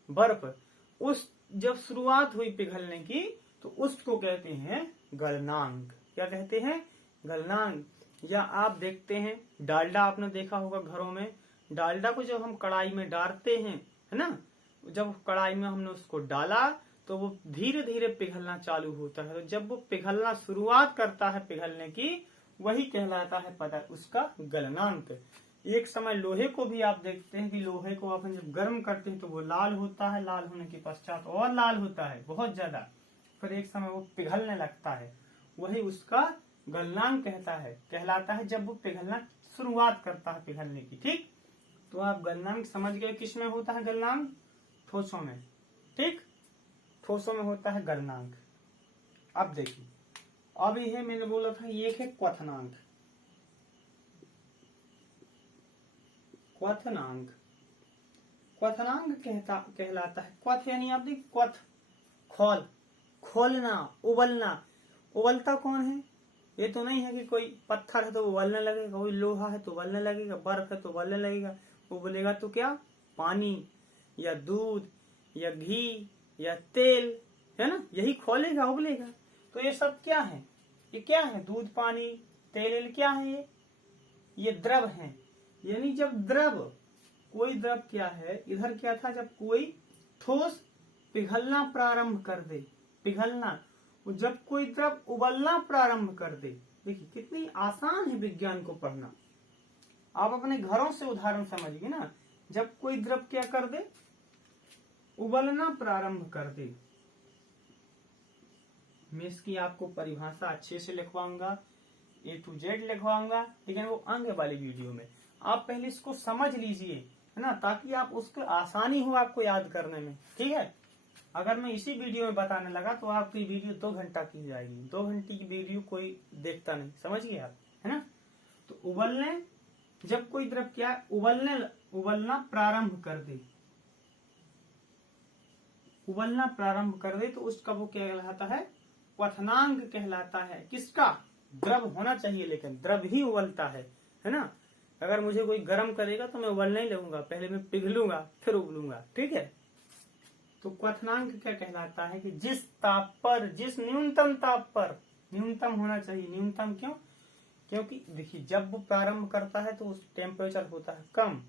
बर्फ, उस जब शुरुआत हुई पिघलने की तो उसको कहते हैं गलनांक। क्या कहते हैं? गलनांक। या आप देखते हैं डालडा, आपने देखा होगा घरों में, डालडा को जब हम कढ़ाई में डालते हैं, है ना, जब कढ़ाई में हमने उसको डाला तो वो धीरे धीरे पिघलना चालू होता है। तो जब वो पिघलना शुरुआत करता है पिघलने की, वही कहलाता है पता उसका गलनांक। एक समय लोहे को भी आप देखते हैं कि लोहे को आप जब गर्म करते हैं तो वो लाल होता है, लाल होने के पश्चात और लाल होता है बहुत ज्यादा, फिर एक समय वो पिघलने लगता है, वही उसका गलनांक कहलाता है जब वो पिघलना शुरुआत करता है पिघलने की। ठीक, तो आप गलनांक समझ गए किस में होता है गलनांक? ठोसों में। ठीक, ठोसों में होता है गलनांक। अब देखिए, अब यह मैंने बोला था ये है क्वथनांक। क्वथनांक कहलाता है, क्वथ यानी आप देखिए क्वथ, खोलना, उबलना। उबलता कौन है? ये तो नहीं है कि कोई पत्थर है तो उबलने लगेगा, कोई लोहा है तो उबलने लगेगा, बर्फ है तो उबलने लगेगा। उबलेगा तो क्या? पानी या दूध या घी या तेल, है ना, यही खोलेगा, उबलेगा। तो ये सब क्या है? ये क्या है? दूध, पानी, तेल, क्या है ये द्रव है। यानी जब कोई द्रव क्या है, इधर क्या था, जब कोई ठोस पिघलना प्रारंभ कर दे, पिघलना, जब कोई द्रव उबलना प्रारंभ कर दे। देखिए कितनी आसान है विज्ञान को पढ़ना। आप अपने घरों से उदाहरण समझिए ना। जब कोई द्रव क्या कर दे? उबलना प्रारंभ कर दे। मैं इसकी आपको परिभाषा अच्छे से लिखवाऊंगा, A to Z लिखवाऊंगा, लेकिन वो आगे वाली वीडियो में। आप पहले इसको समझ लीजिए, है ना, ताकि आप उसको आसानी हो आपको याद करने में। ठीक है, अगर मैं इसी वीडियो में बताने लगा तो आपकी वीडियो 2 घंटा की जाएगी। 2 घंटे की वीडियो कोई देखता नहीं, समझिए आप, है ना। तो उबलने, जब कोई द्रव क्या उबलना प्रारंभ कर दे, उबलना प्रारंभ कर दे, तो उसका वो क्या कहलाता है? क्वथनांक कहलाता है। किसका? द्रव होना चाहिए, लेकिन द्रव ही उबलता है ना। अगर मुझे कोई गर्म करेगा तो मैं उबलने ही लगूंगा, पहले मैं पिघलूंगा फिर उबलूंगा। ठीक है, तो क्वथनांक क्या कहलाता है कि जिस ताप पर, जिस न्यूनतम ताप पर, न्यूनतम होना चाहिए। न्यूनतम क्यों? क्योंकि देखिए जब वो प्रारंभ करता है तो उस टेम्परेचर होता है कम,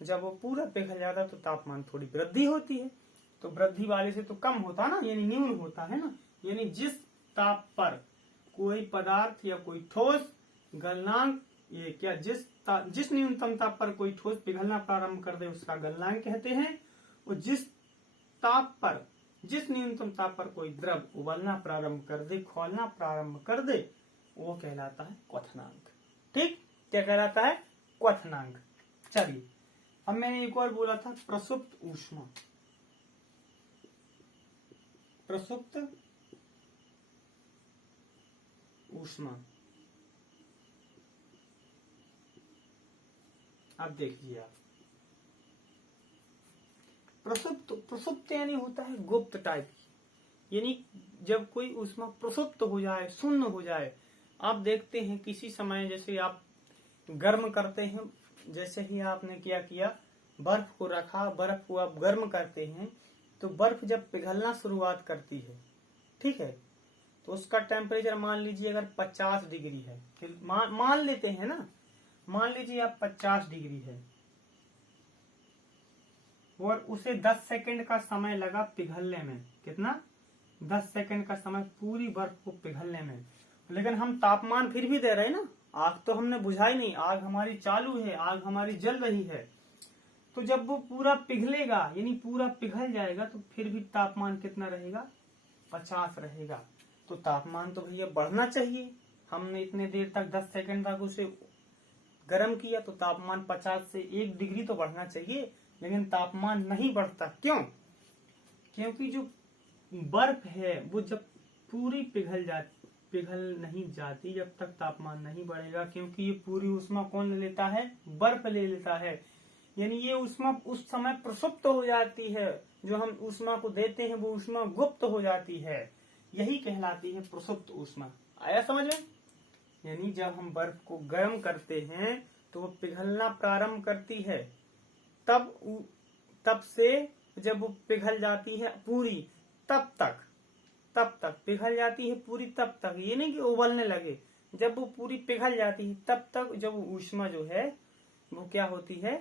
जब वो पूरा पिघल जाता है तो तापमान थोड़ी वृद्धि होती है। तो वृद्धि वाले से तो कम होता ना, यानी न्यून होता है ना। यानी जिस ताप पर कोई पदार्थ या कोई ठोस गलनांक, ये क्या, जिस न्यूनतम ताप पर कोई ठोस पिघलना प्रारंभ कर दे उसका गलनांक कहते हैं। और जिस न्यूनतम ताप पर कोई द्रव उबलना प्रारंभ कर दे, खोलना प्रारंभ कर दे, वो कहलाता है क्वथनांक। ठीक, क्या कहलाता है? क्वथनांक। चलिए, अब मैंने एक और बोला था प्रसुप्त ऊष्मा। प्रसुप्त ऊष्मा, अब देखिए आप, प्रसुप्त यानी होता है गुप्त टाइप की, यानी जब कोई ऊष्मा प्रसुप्त हो जाए, शून्य हो जाए। आप देखते हैं किसी समय जैसे आप गर्म करते हैं, जैसे ही आपने क्या किया, बर्फ को रखा, बर्फ को आप गर्म करते हैं, तो बर्फ जब पिघलना शुरुआत करती है, ठीक है, तो उसका टेम्परेचर मान लीजिए अगर 50 डिग्री है, मान लेते हैं ना, मान लीजिए आप 50 डिग्री है और उसे 10 सेकंड का समय लगा पिघलने में। कितना? 10 सेकंड का समय पूरी बर्फ को पिघलने में। लेकिन हम तापमान फिर भी दे रहे हैं ना, आग तो हमने बुझाई नहीं, आग हमारी चालू है, आग हमारी जल रही है। तो जब वो पूरा पिघलेगा, यानी पूरा पिघल जाएगा, तो फिर भी तापमान कितना रहेगा? 50 रहेगा। तो तापमान तो भैया बढ़ना चाहिए। हमने इतने देर तक 10 सेकंड तक उसे गर्म किया, तो तापमान 50 से 1 डिग्री तो बढ़ना चाहिए, लेकिन तापमान नहीं बढ़ता। क्यों? क्योंकि जो बर्फ है वो जब पूरी पिघल नहीं जाती जब तक तापमान नहीं बढ़ेगा, क्योंकि ये पूरी ऊष्मा कौन ले लेता है? बर्फ ले लेता है। यानी ये ऊष्मा उस समय प्रसुप्त हो जाती है, जो हम ऊष्मा को देते हैं वो ऊष्मा गुप्त हो जाती है, यही कहलाती है प्रसुप्त ऊष्मा। आया समझ में? यानी जब हम बर्फ को गर्म करते हैं तो वो पिघलना प्रारंभ करती है, तब से जब वो पिघल जाती है पूरी, तब तक पिघल जाती है पूरी, तब तक, ये नहीं कि उबलने लगे, जब वो पूरी पिघल जाती है तब तक जब ऊष्मा जो है वो क्या होती है,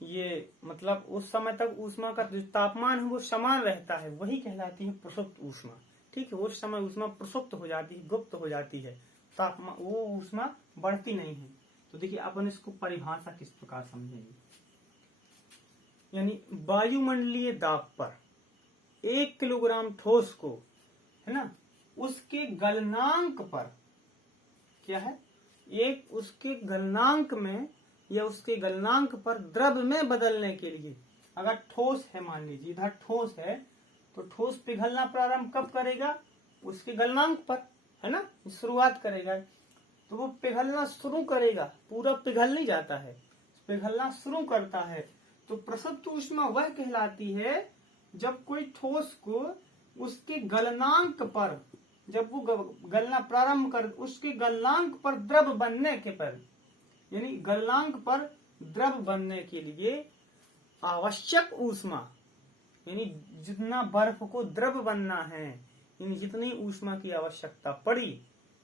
ये मतलब उस समय तक ऊष्मा का जो तापमान है वो समान रहता है, वही कहलाती है प्रसुप्त ऊष्मा। ठीक है, उस समय ऊष्मा प्रसुप्त हो जाती है, गुप्त हो जाती है, तापमान वो ऊष्मा बढ़ती नहीं है। तो देखिए अपन इसको परिभाषा किस प्रकार समझेंगे। यानी वायुमंडलीय दाब पर 1 किलोग्राम ठोस को, है ना, उसके गलनांक पर क्या है, एक उसके गलनांक में या उसके गलनांक पर द्रव में बदलने के लिए। अगर ठोस है, मान लीजिए इधर ठोस है, तो ठोस पिघलना प्रारंभ कब करेगा, उसके गलनांक पर, है ना, शुरुआत करेगा। तो वो पिघलना शुरू करेगा, पूरा पिघल नहीं जाता है, पिघलना शुरू करता है। तो प्रसुप्त ऊष्मा वह कहलाती है जब कोई ठोस को उसके गलनांक पर, जब वो गलना प्रारंभ कर, उसके गलनांक पर द्रव बनने के पर, यानी गलनांक पर द्रव बनने के लिए आवश्यक ऊष्मा, यानी जितना बर्फ को द्रव बनना है, यानी जितनी ऊष्मा की आवश्यकता पड़ी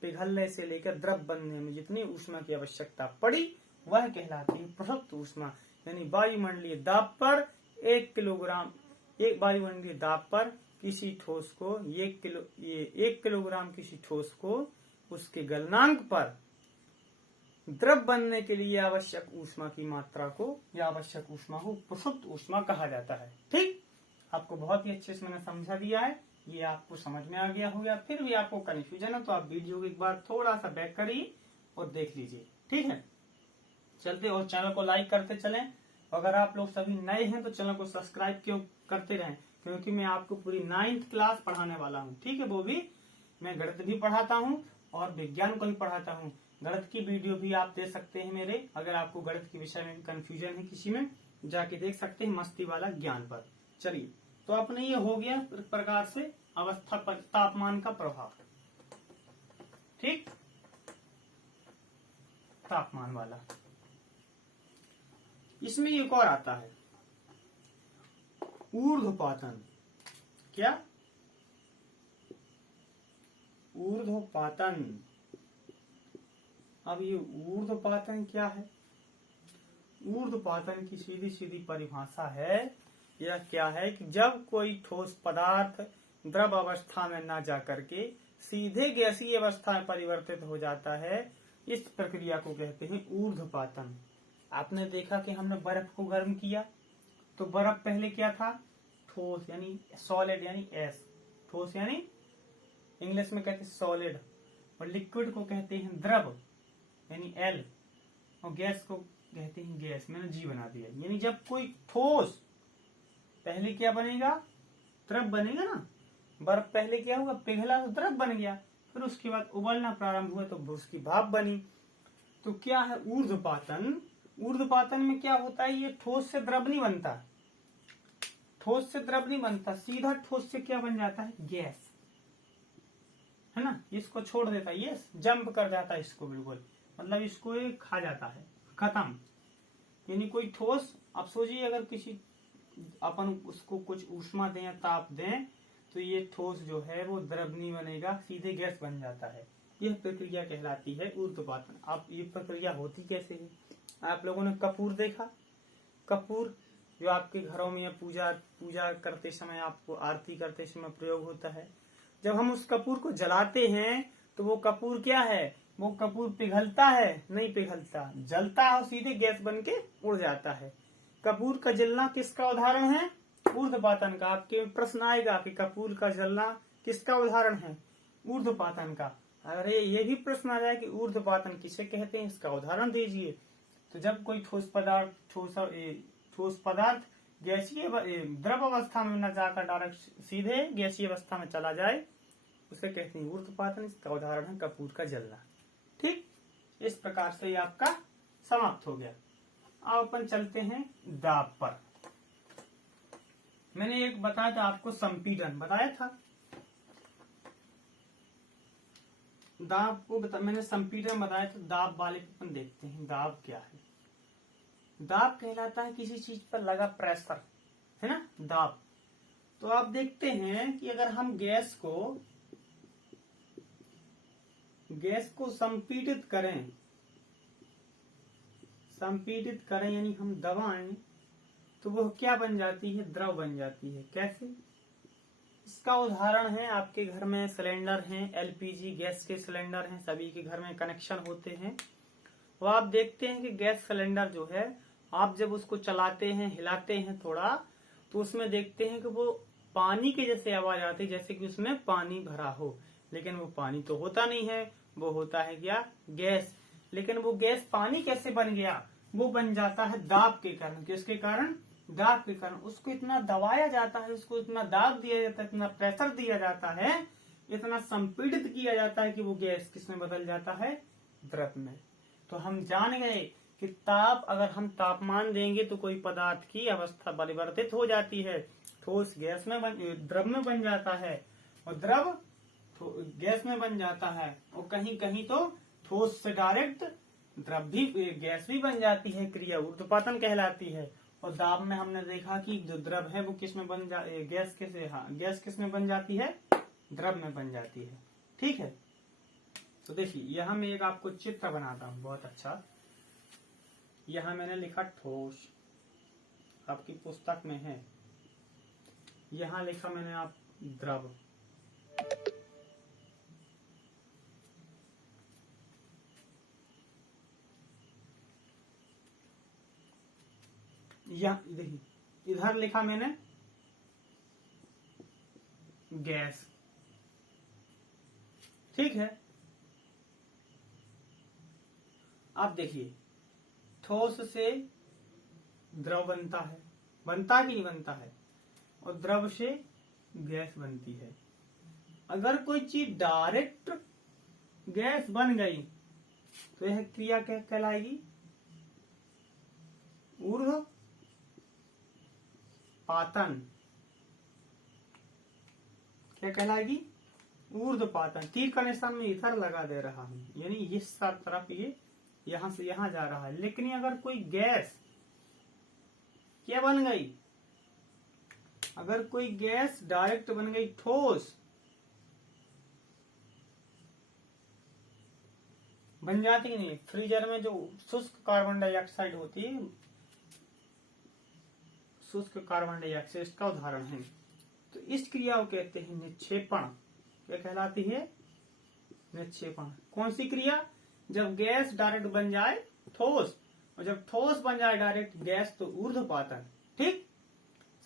पिघलने से लेकर द्रव बनने में, जितनी ऊष्मा की आवश्यकता पड़ी वह कहलाती है प्रसुप्त ऊष्मा। यानी वायुमंडलीय दाब पर 1 किलोग्राम, एक वायुमंडलीय दाब पर किसी ठोस को 1 किलोग्राम किसी ठोस को उसके गलनांक पर द्रव बनने के लिए आवश्यक ऊष्मा की मात्रा को या आवश्यक ऊष्मा को प्रसुप्त ऊष्मा कहा जाता है। ठीक, आपको बहुत ही अच्छे से मैंने समझा दिया है, ये आपको समझ में आ गया होगा। फिर भी आपको कंफ्यूजन है तो आप वीडियो को एक बार थोड़ा सा बैक करिए और देख लीजिए। ठीक है, चलते और चैनल को लाइक करते चलें। अगर आप लोग सभी नए हैं तो चैनल को सब्सक्राइब क्यों करते रहें, क्योंकि मैं आपको पूरी 9th क्लास पढ़ाने वाला हूँ। ठीक है, वो भी मैं गणित भी पढ़ाता हूँ और विज्ञान को भी पढ़ाता हूँ। गणित की वीडियो भी आप दे सकते हैं मेरे, अगर आपको गणित के विषय में कंफ्यूजन है किसी में, जाके देख सकते हैं मस्ती वाला ज्ञान पर। चलिए, तो अपने ये हो गया प्रकार से अवस्था पर तापमान का प्रभाव। ठीक, तापमान वाला। इसमें एक और आता है ऊर्ध्वपातन। क्या, ऊर्ध्वपातन। अब ये ऊर्ध्वपातन क्या है, ऊर्ध्वपातन की सीधी सीधी परिभाषा है, यह क्या है कि जब कोई ठोस पदार्थ द्रव अवस्था में न जाकर के सीधे गैसीय अवस्था में परिवर्तित हो जाता है, इस प्रक्रिया को कहते हैं ऊर्ध्वपातन। आपने देखा कि हमने बर्फ को गर्म किया तो बर्फ पहले क्या था, ठोस यानी सॉलिड यानी एस, ठोस यानी इंग्लिश में कहते हैं सॉलिड, और लिक्विड को कहते हैं द्रव यानी एल, और गैस को कहते हैं गैस, मैंने जी बना दिया। यानी जब कोई ठोस पहले क्या बनेगा, द्रव बनेगा ना, बर्फ पहले क्या होगा, पिघला तो द्रव बन गया, फिर उसके बाद उबलना प्रारंभ हुआ तो उसकी भाप बनी। तो क्या है ऊर्ध्वपातन, ऊर्ध्वपातन में क्या होता है, ये ठोस से द्रव नहीं बनता, ठोस से द्रव नहीं बनता, सीधा ठोस से क्या बन जाता है, गैस, है ना, इसको छोड़ देता है, ये जंप कर जाता है इसको, बिल्कुल मतलब इसको ये खा जाता है, खत्म। यानी कोई ठोस, अब सोचिए अगर किसी अपन उसको कुछ ऊष्मा दें या ताप दें तो ये ठोस जो है वो द्रव नहीं बनेगा, सीधे गैस बन जाता है। यह प्रक्रिया कहलाती है ऊर्ध्वपातन। अब ये प्रक्रिया होती कैसे है, आप लोगों ने कपूर देखा, कपूर जो आपके घरों में पूजा करते समय, आपको आरती करते समय प्रयोग होता है। जब हम उस कपूर को जलाते हैं तो वो कपूर क्या है, वो कपूर पिघलता है, नहीं पिघलता, जलता है और सीधे गैस बन के उड़ जाता है। कपूर का जलना किसका उदाहरण है, ऊर्ध्वपातन का। आपके प्रश्न आएगा कि कपूर का जलना किसका उदाहरण है, ऊर्ध्वपातन का। अरे ये भी प्रश्न आ जाए कि ऊर्ध्वपातन किसे कहते हैं, इसका उदाहरण दीजिए। तो जब कोई ठोस पदार्थ गैसीय द्रव अवस्था में न जाकर डायरेक्ट सीधे गैसीय अवस्था में चला जाए, उसे कहते हैं ऊर्ध्वपातन। इसका उदाहरण है कपूर का जलना। ठीक, इस प्रकार से ये आपका समाप्त हो गया। अब अपन चलते हैं दाब पर। मैंने एक बताया था आपको, संपीड़न बताया था, दाब को मैंने संपीड़न बताया था। दाब वाले पे अपन देखते हैं दाब क्या है। दाब कहलाता है किसी चीज पर लगा प्रेशर, है ना, दाब। तो आप देखते हैं कि अगर हम गैस को संपीड़ित करें यानी हम दबाएं तो वह क्या बन जाती है, द्रव बन जाती है। कैसे, इसका उदाहरण है आपके घर में सिलेंडर हैं, एलपीजी गैस के सिलेंडर हैं, सभी के घर में कनेक्शन होते हैं। वो आप देखते हैं कि गैस सिलेंडर जो है, आप जब उसको चलाते हैं, हिलाते हैं थोड़ा, तो उसमें देखते हैं कि वो पानी के जैसे आवाज आती है, जैसे कि उसमें पानी भरा हो, लेकिन वो पानी तो होता नहीं है, वो होता है क्या, गैस। लेकिन वो गैस पानी कैसे बन गया, वो बन जाता है दाब के कारण। किसके कारण, दाब के कारण। उसको इतना दबाया जाता है, उसको इतना दाब दिया जाता है, इतना प्रेशर दिया जाता है, इतना संपीड़ित किया जाता है कि वो गैस किसमें बदल जाता है, द्रव में। तो हम जान गए कि ताप, अगर हम तापमान देंगे तो कोई पदार्थ की अवस्था परिवर्तित हो जाती है, ठोस गैस में द्रव में बन जाता है, और द्रव गैस में बन जाता है, और कहीं कहीं तो ठोस से डायरेक्ट द्रव भी, गैस भी बन जाती है, क्रिया ऊर्ध्वपातन कहलाती है। और दाब में हमने देखा कि जो द्रव है वो किस में बन गैस कैसे, हाँ गैस किस में बन जाती है, द्रव में बन जाती है। ठीक है, तो देखिए यहाँ मैं एक आपको चित्र बनाता हूँ बहुत अच्छा। यहाँ मैंने लिखा ठोस, आपकी पुस्तक में है। यहाँ लिखा मैंने आप द्रव। देखिए इधर लिखा मैंने गैस। ठीक है, अब देखिए ठोस से द्रव बनता है, बनता कि नहीं बनता है, और द्रव से गैस बनती है। अगर कोई चीज डायरेक्ट गैस बन गई तो यह क्रिया क्या कहलाएगी, ऊर्ध्वपातन। क्या कहलाएगी, ऊर्ध्वपातन। तीर का निशान में इधर लगा दे रहा हूं, यानी इस तरफ ये यहां से यहां जा रहा है। लेकिन अगर कोई गैस क्या बन गई, अगर कोई गैस डायरेक्ट बन गई ठोस, बन जाती नहीं। फ्रीजर में जो शुष्क कार्बन डाइऑक्साइड होती है, शुष्क कार्बन डाइऑक्साइड का उदाहरण है। तो इस क्रिया को कहते हैं निक्षेपण। क्या कहलाती है, निक्षेपण। कौन सी क्रिया, जब गैस डायरेक्ट बन जाए ठोस, और जब ठोस बन जाए डायरेक्ट गैस तो ऊर्ध्वपातन। ठीक,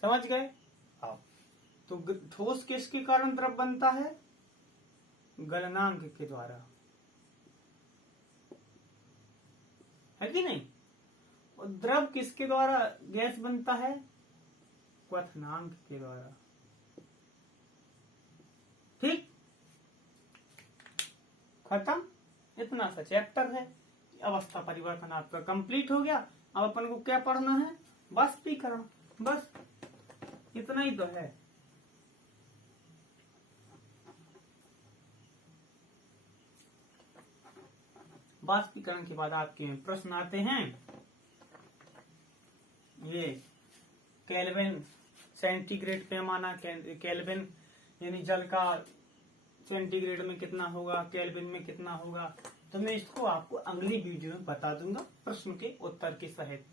समझ गए आप। तो ठोस किसके कारण द्रव बनता है, गलनांक के द्वारा, है कि नहीं। और द्रव किसके द्वारा गैस बनता है, क्वथनांक के द्वारा। ठीक, खत्म। इतना सा चैप्टर है। अवस्था परिवर्तन आपका कंप्लीट हो गया। अब अपन को क्या पढ़ना है, वाष्पीकरण। बस इतना ही तो है। वाष्पीकरण के बाद आपके प्रश्न आते हैं। ये केल्विन सेंटीग्रेड पैमाना, केल्विन यानी जल का सेंटीग्रेड में कितना होगा, केल्विन में कितना होगा। तो मैं इसको आपको अगली वीडियो में बता दूंगा, प्रश्न के उत्तर के सहित।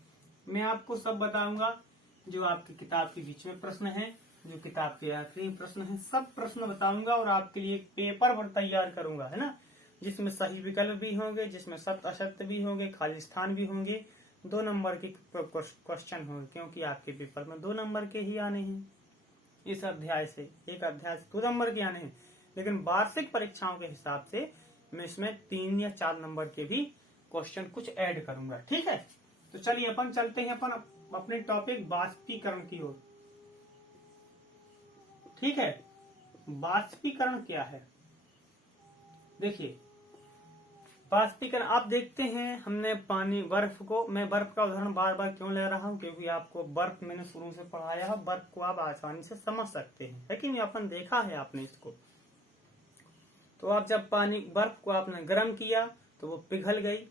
मैं आपको सब बताऊंगा, जो आपकी किताब के बीच में प्रश्न है, जो किताब के आखिरी प्रश्न है, सब प्रश्न बताऊंगा। और आपके लिए एक पेपर पर तैयार करूंगा, है ना, जिसमें सही विकल्प भी होंगे, जिसमें सत्य असत्य भी होंगे, खाली स्थान भी होंगे, 2 नंबर के क्वेश्चन होंगे, क्योंकि आपके पेपर में 2 नंबर के ही आने हैं। इस अध्याय से, एक अध्याय से 2 नंबर के आने हैं। लेकिन वार्षिक परीक्षाओं के हिसाब से मैं इसमें 3 या 4 नंबर के भी क्वेश्चन कुछ ऐड करूंगा। ठीक है, तो चलिए अपन चलते हैं अपन अपने टॉपिक वाष्पीकरण की ओर। ठीक है, वाष्पीकरण क्या है, देखिए वाष्पीकरण आप देखते हैं। हमने पानी, बर्फ को, मैं बर्फ का उदाहरण बार बार क्यों ले रहा हूं, क्योंकि आपको बर्फ मैंने शुरू से पढ़ाया है, बर्फ को आप आसानी से समझ सकते हैं, लेकिन अपन देखा है आपने इसको। तो आप जब पानी, बर्फ को आपने गर्म किया तो वो पिघल गई,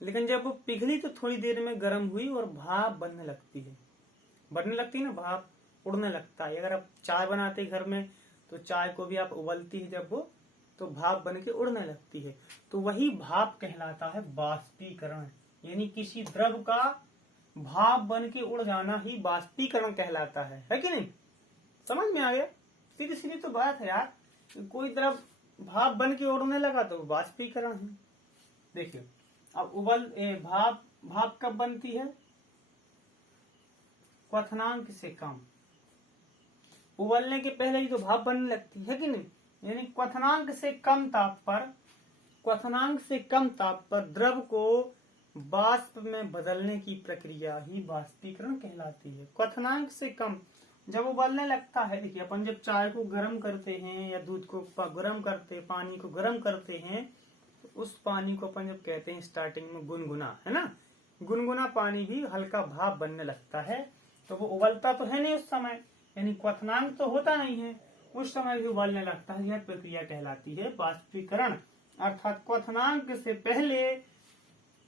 लेकिन जब वो पिघली तो थोड़ी देर में गर्म हुई और भाप बनने लगती है, ना भाप, उड़ने लगता है। अगर आप चाय बनाते घर में तो चाय को भी आप उबलती है जब वो, तो भाप बन के उड़ने लगती है। तो वही भाप कहलाता है वाष्पीकरण, यानी किसी द्रव का भाप बन के उड़ जाना ही वाष्पीकरण कहलाता है कि नहीं। समझ में आ गया, सीधी सीधी तो बात है यार। कोई द्रव भाप बन के उड़ने लगा तो वाष्पीकरण है। देखिए अब भाप कब बनती है, क्वथनांक से कम। उबलने के पहले ही तो भाप बनने लगती है कि नहीं, यानी क्वथनांक से कम ताप पर क्वथनांक से कम ताप पर द्रव को वाष्प में बदलने की प्रक्रिया ही वाष्पीकरण कहलाती है। क्वथनांक से कम जब उबलने लगता है, देखिए अपन जब चाय को गर्म करते हैं या दूध को गर्म करते हैं, पानी को गर्म करते हैं, तो उस पानी को अपन जब कहते हैं स्टार्टिंग में गुनगुना, है ना, गुनगुना पानी भी हल्का भाप बनने लगता है, तो वो उबलता तो है नहीं उस समय, यानी क्वथनांक तो होता नहीं है, उस समय भी उबलने लगता है। यह प्रक्रिया कहलाती है वाष्पीकरण। अर्थात क्वथनांक से पहले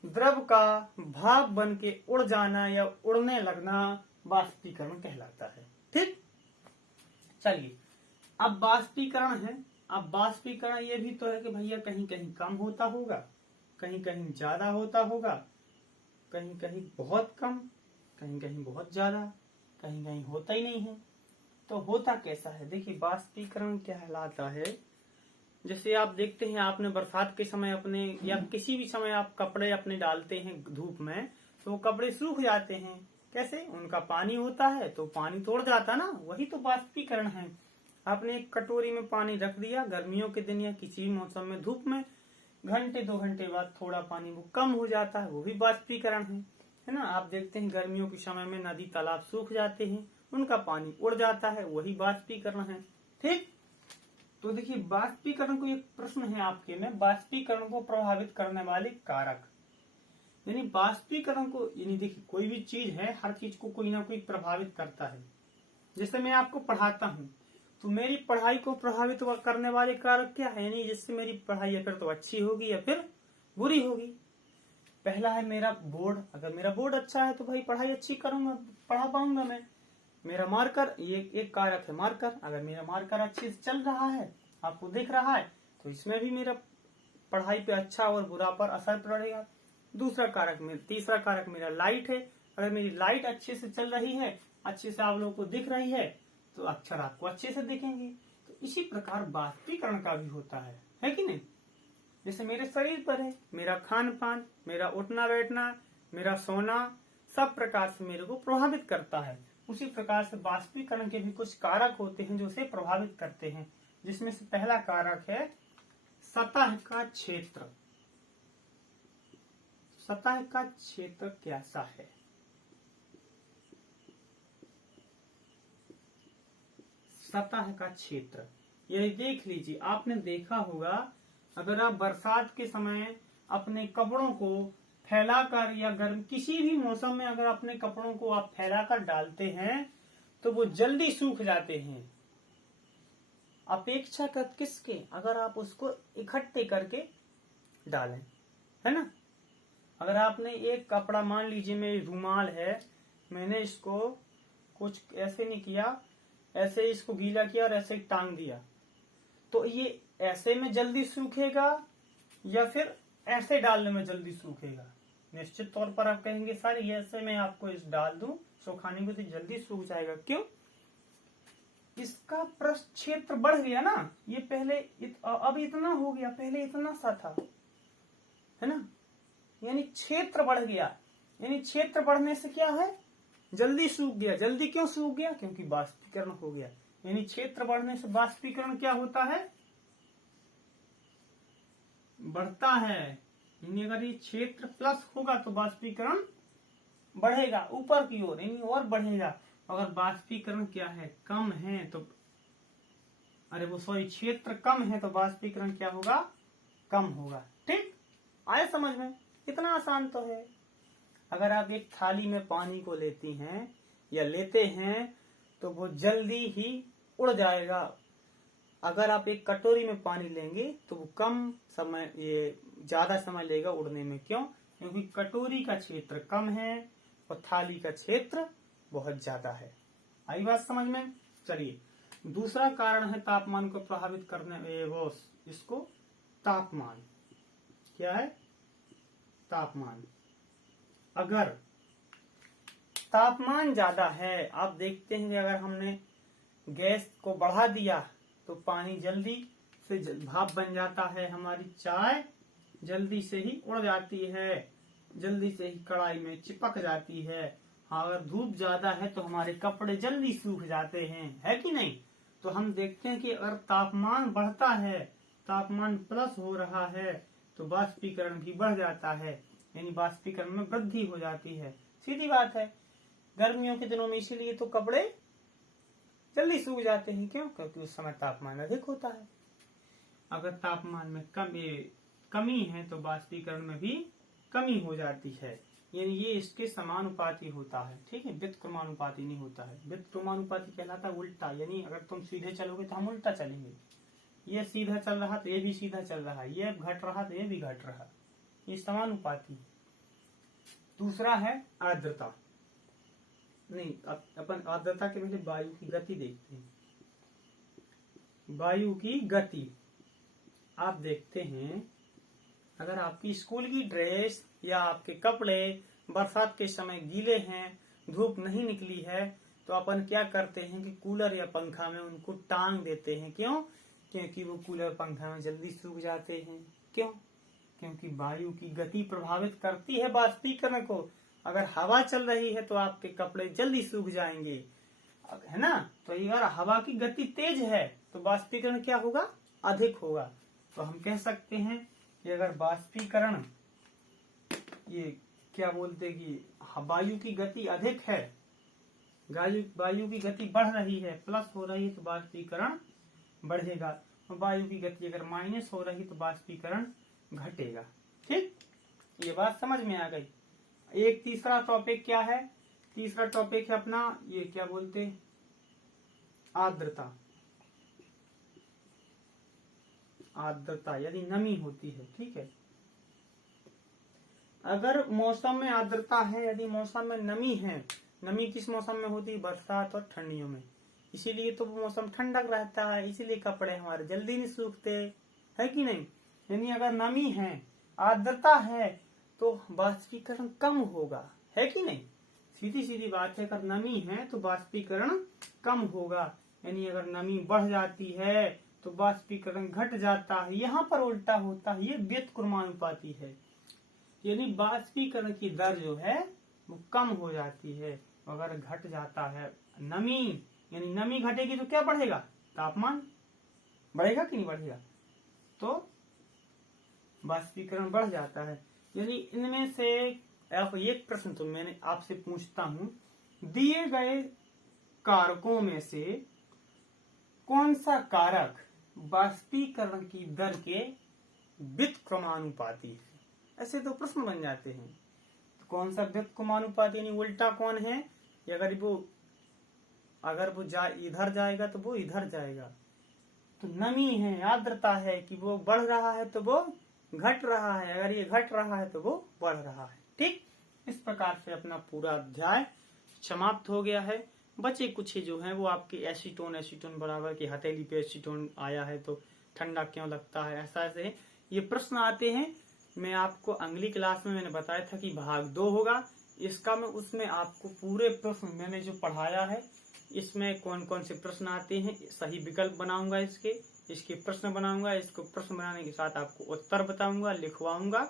द्रव का भाप बन के उड़ जाना या उड़ने लगना वाष्पीकरण कहलाता है। ठीक, चलिए अब वाष्पीकरण है। अब वाष्पीकरण ये भी तो है कि भैया कहीं कहीं कम होता होगा, कहीं कहीं ज्यादा होता होगा, कहीं कहीं बहुत कम, कहीं कहीं बहुत ज्यादा, कहीं कहीं होता ही नहीं है। तो होता कैसा है? देखिए वाष्पीकरण कहलाता है, जैसे आप देखते हैं, आपने बरसात के समय अपने या किसी भी समय आप कपड़े अपने डालते हैं धूप में, तो वो कपड़े सूख जाते हैं। कैसे? उनका पानी होता है तो पानी तोड़ जाता ना, वही तो वाष्पीकरण है। आपने एक कटोरी में पानी रख दिया, गर्मियों के दिन या किसी भी मौसम में धूप में, घंटे 2 घंटे बाद थोड़ा पानी वो कम हो जाता है, वो भी वाष्पीकरण है ना। आप देखते हैं गर्मियों के समय में नदी तालाब सूख जाते हैं, उनका पानी उड़ जाता है, वही वाष्पीकरण है। ठीक, तो देखिए वाष्पीकरण को एक प्रश्न है आपके में, वाष्पीकरण को प्रभावित करने वाले कारक, यानी वाष्पीकरण को, यानी देखिए कोई भी चीज है, हर चीज को कोई ना कोई प्रभावित करता है। जैसे मैं आपको पढ़ाता हूँ तो मेरी पढ़ाई को प्रभावित करने वाले कारक क्या है, यानी जिससे मेरी पढ़ाई या फिर तो अच्छी होगी या फिर बुरी होगी। पहला है मेरा बोर्ड, अगर मेरा बोर्ड अच्छा है तो भाई पढ़ाई अच्छी करूंगा, पढ़ा पाऊंगा मैं। मेरा मार्कर, ये एक कारक है मार्कर, अगर मेरा मार्कर अच्छे से चल रहा है, आपको दिख रहा है, तो इसमें भी मेरा पढ़ाई पे अच्छा और बुरा पर असर पड़ेगा। दूसरा कारक तीसरा कारक मेरा लाइट है, अगर मेरी लाइट अच्छे से चल रही है, अच्छे से आप लोगों को दिख रही है, तो अक्षर आपको अच्छे से दिखेंगे। तो इसी प्रकार वाष्पीकरण का भी होता है कि नहीं। जैसे मेरे शरीर पर है, मेरा खान पान, मेरा उठना बैठना, मेरा सोना, सब प्रकार से मेरे को प्रभावित करता है। उसी प्रकार से वाष्पीकरण के भी कुछ कारक होते हैं जो उसे प्रभावित करते हैं, जिसमें से पहला कारक है सतह का क्षेत्र। सतह का क्षेत्र कैसा है? सतह का क्षेत्र ये देख लीजिए, आपने देखा होगा, अगर आप बरसात के समय अपने कपड़ों को फैलाकर या गर्म किसी भी मौसम में अगर अपने कपड़ों को आप फैलाकर डालते हैं तो वो जल्दी सूख जाते हैं, अपेक्षाकृत किसके, अगर आप उसको इकट्ठे करके डालें, है ना। अगर आपने एक कपड़ा, मान लीजिए मेरी रुमाल है, मैंने इसको कुछ ऐसे नहीं किया, ऐसे इसको गीला किया और ऐसे टांग दिया, तो ये ऐसे में जल्दी सूखेगा या फिर ऐसे डालने में जल्दी सूखेगा? निश्चित तौर पर आप कहेंगे सर ये ऐसे में आपको इस डाल दूं सुखाने को तो जल्दी सूख जाएगा। क्यों? इसका पृष्ठ क्षेत्र बढ़ गया ना, ये पहले अब इतना हो गया, पहले इतना सा था, है ना, यानी क्षेत्र बढ़ गया। यानी क्षेत्र बढ़ने से क्या है, जल्दी सूख गया। जल्दी क्यों सूख गया? क्योंकि वाष्पीकरण हो गया। यानी क्षेत्र बढ़ने से वाष्पीकरण क्या होता है, बढ़ता है। यानी अगर ये क्षेत्र प्लस होगा तो वाष्पीकरण बढ़ेगा ऊपर की ओर, यानी और बढ़ेगा। अगर वाष्पीकरण क्या है, कम है, तो क्षेत्र कम है तो वाष्पीकरण क्या होगा, कम होगा। ठीक, आए समझ में? इतना आसान तो है। अगर आप एक थाली में पानी को लेती हैं या लेते हैं तो वो जल्दी ही उड़ जाएगा। अगर आप एक कटोरी में पानी लेंगे तो वो कम समय, ये ज्यादा समय लेगा उड़ने में। क्यों? क्योंकि कटोरी का क्षेत्र कम है और थाली का क्षेत्र बहुत ज्यादा है। आई बात समझ में? चलिए, दूसरा कारण है तापमान को प्रभावित करने, वो इसको तापमान, क्या है, तापमान। अगर तापमान ज्यादा है, आप देखते हैं कि अगर हमने गैस को बढ़ा दिया तो पानी जल्दी से भाप बन जाता है, हमारी चाय जल्दी से ही उड़ जाती है, जल्दी से ही कढ़ाई में चिपक जाती है। हाँ, अगर धूप ज्यादा है तो हमारे कपड़े जल्दी सूख जाते हैं, है कि नहीं। तो हम देखते हैं कि अगर तापमान बढ़ता है, तापमान प्लस हो रहा है, तो वाष्पीकरण भी बढ़ जाता है, यानी वाष्पीकरण में वृद्धि हो जाती है। सीधी बात है। गर्मियों के दिनों में इसीलिए तो कपड़े जल्दी सूख जाते हैं। क्यों? क्योंकि उस समय तापमान अधिक होता है। अगर तापमान में कमी है तो वाष्पीकरण में भी कमी हो जाती है, यानी ये इसके समानुपाती होता है। ठीक है, व्युत्क्रमानुपाती नहीं होता है। व्युत्क्रमानुपाती कहलाता है उल्टा, यानी अगर तुम सीधे चलोगे तो हम उल्टा चलेंगे। ये सीधा चल रहा तो ये भी सीधा चल रहा है, ये घट रहा तो ये भी घट रहा, ये समानुपाती। दूसरा है आर्द्रता। नहीं, अपन आर्द्रता के पहले वायु की गति देखते हैं। वायु की गति आप देखते हैं, अगर आपकी स्कूल की ड्रेस या आपके कपड़े बरसात के समय गीले हैं, धूप नहीं निकली है, तो अपन क्या करते हैं कि कूलर या पंखा में उनको टांग देते हैं। क्यों? क्योंकि वो कूलर पंखा में जल्दी सूख जाते हैं। क्यों? क्योंकि वायु की गति प्रभावित करती है वाष्पीकरण को। अगर हवा चल रही है तो आपके कपड़े जल्दी सूख जाएंगे, है ना। तो अगर हवा की गति तेज है तो वाष्पीकरण क्या होगा? अधिक होगा। तो हम कह सकते हैं कि अगर वाष्पीकरण, ये क्या बोलते कि वायु की गति अधिक है, वायु की गति बढ़ रही है, प्लस हो रही है, तो वाष्पीकरण बढ़ेगा। वायु की गति अगर माइनस हो रही तो वाष्पीकरण घटेगा। ठीक, ये बात समझ में आ गई। एक तीसरा टॉपिक क्या है? तीसरा टॉपिक है अपना, ये क्या बोलते, आर्द्रता। आर्द्रता यदि नमी होती है। ठीक है, अगर मौसम में आर्द्रता है, यदि मौसम में नमी है, नमी किस मौसम में होती है? बरसात और ठंडियों में। इसीलिए तो वो मौसम ठंडक रहता है, इसीलिए कपड़े हमारे जल्दी नहीं सूखते, है कि नहीं। यानी अगर नमी है, आर्द्रता है, तो वाष्पीकरण कम होगा, है कि नहीं। सीधी सीधी बात है, अगर नमी है तो वाष्पीकरण कम होगा। यानी अगर नमी बढ़ जाती है तो वाष्पीकरण घट जाता है। यहाँ पर उल्टा होता है, ये व्युत्क्रमानुपाती है। यानी वाष्पीकरण की दर जो है वो कम हो जाती है। अगर घट जाता है नमी, यानी नमी घटेगी तो क्या बढ़ेगा? तापमान बढ़ेगा कि नहीं बढ़ेगा? तो वाष्पीकरण बढ़ जाता है। यानी इनमें से एक प्रश्न तो मैंने आपसे पूछता हूं, दिए गए कारकों में से कौन सा कारक वाष्पीकरण की दर के व्युत्क्रमानुपाती है? ऐसे तो प्रश्न बन जाते हैं। तो कौन सा व्युत्क्रमानुपाती, यानी उल्टा कौन है? अगर वो इधर जाएगा तो वो इधर जाएगा। तो नमी है, आर्द्रता है कि वो बढ़ रहा है तो वो घट रहा है, अगर ये घट रहा है तो वो बढ़ रहा है। ठीक, इस प्रकार से अपना पूरा अध्याय समाप्त हो गया है। बचे कुछ ही जो है वो आपके एसीटोन बराबर की हथेली पे एसीटोन आया है तो ठंडा क्यों लगता है, ऐसा ऐसे ये प्रश्न आते हैं। मैं आपको अगली क्लास में मैंने बताया था कि भाग 2 होगा इसका, मैं उसमें आपको पूरे प्रश्न मैंने जो पढ़ाया है इसमें कौन कौन से प्रश्न आते हैं, सही विकल्प बनाऊंगा, इसके प्रश्न बनाऊंगा, इसको प्रश्न बनाने के साथ आपको उत्तर बताऊंगा, लिखवाऊंगा,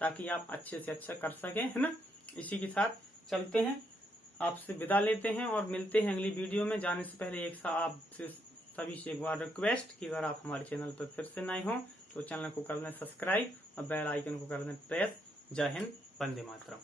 ताकि आप अच्छे से अच्छा कर सकें, है ना। इसी के साथ चलते हैं, आपसे विदा लेते हैं और मिलते हैं अगली वीडियो में। जाने से पहले आपसे सभी से एक बार रिक्वेस्ट कि अगर आप हमारे चैनल पर फिर से नए हों तो चैनल को कर लें सब्सक्राइब और बेल आइकन को कर लें प्रेस। जय हिंद, वंदे मातरम।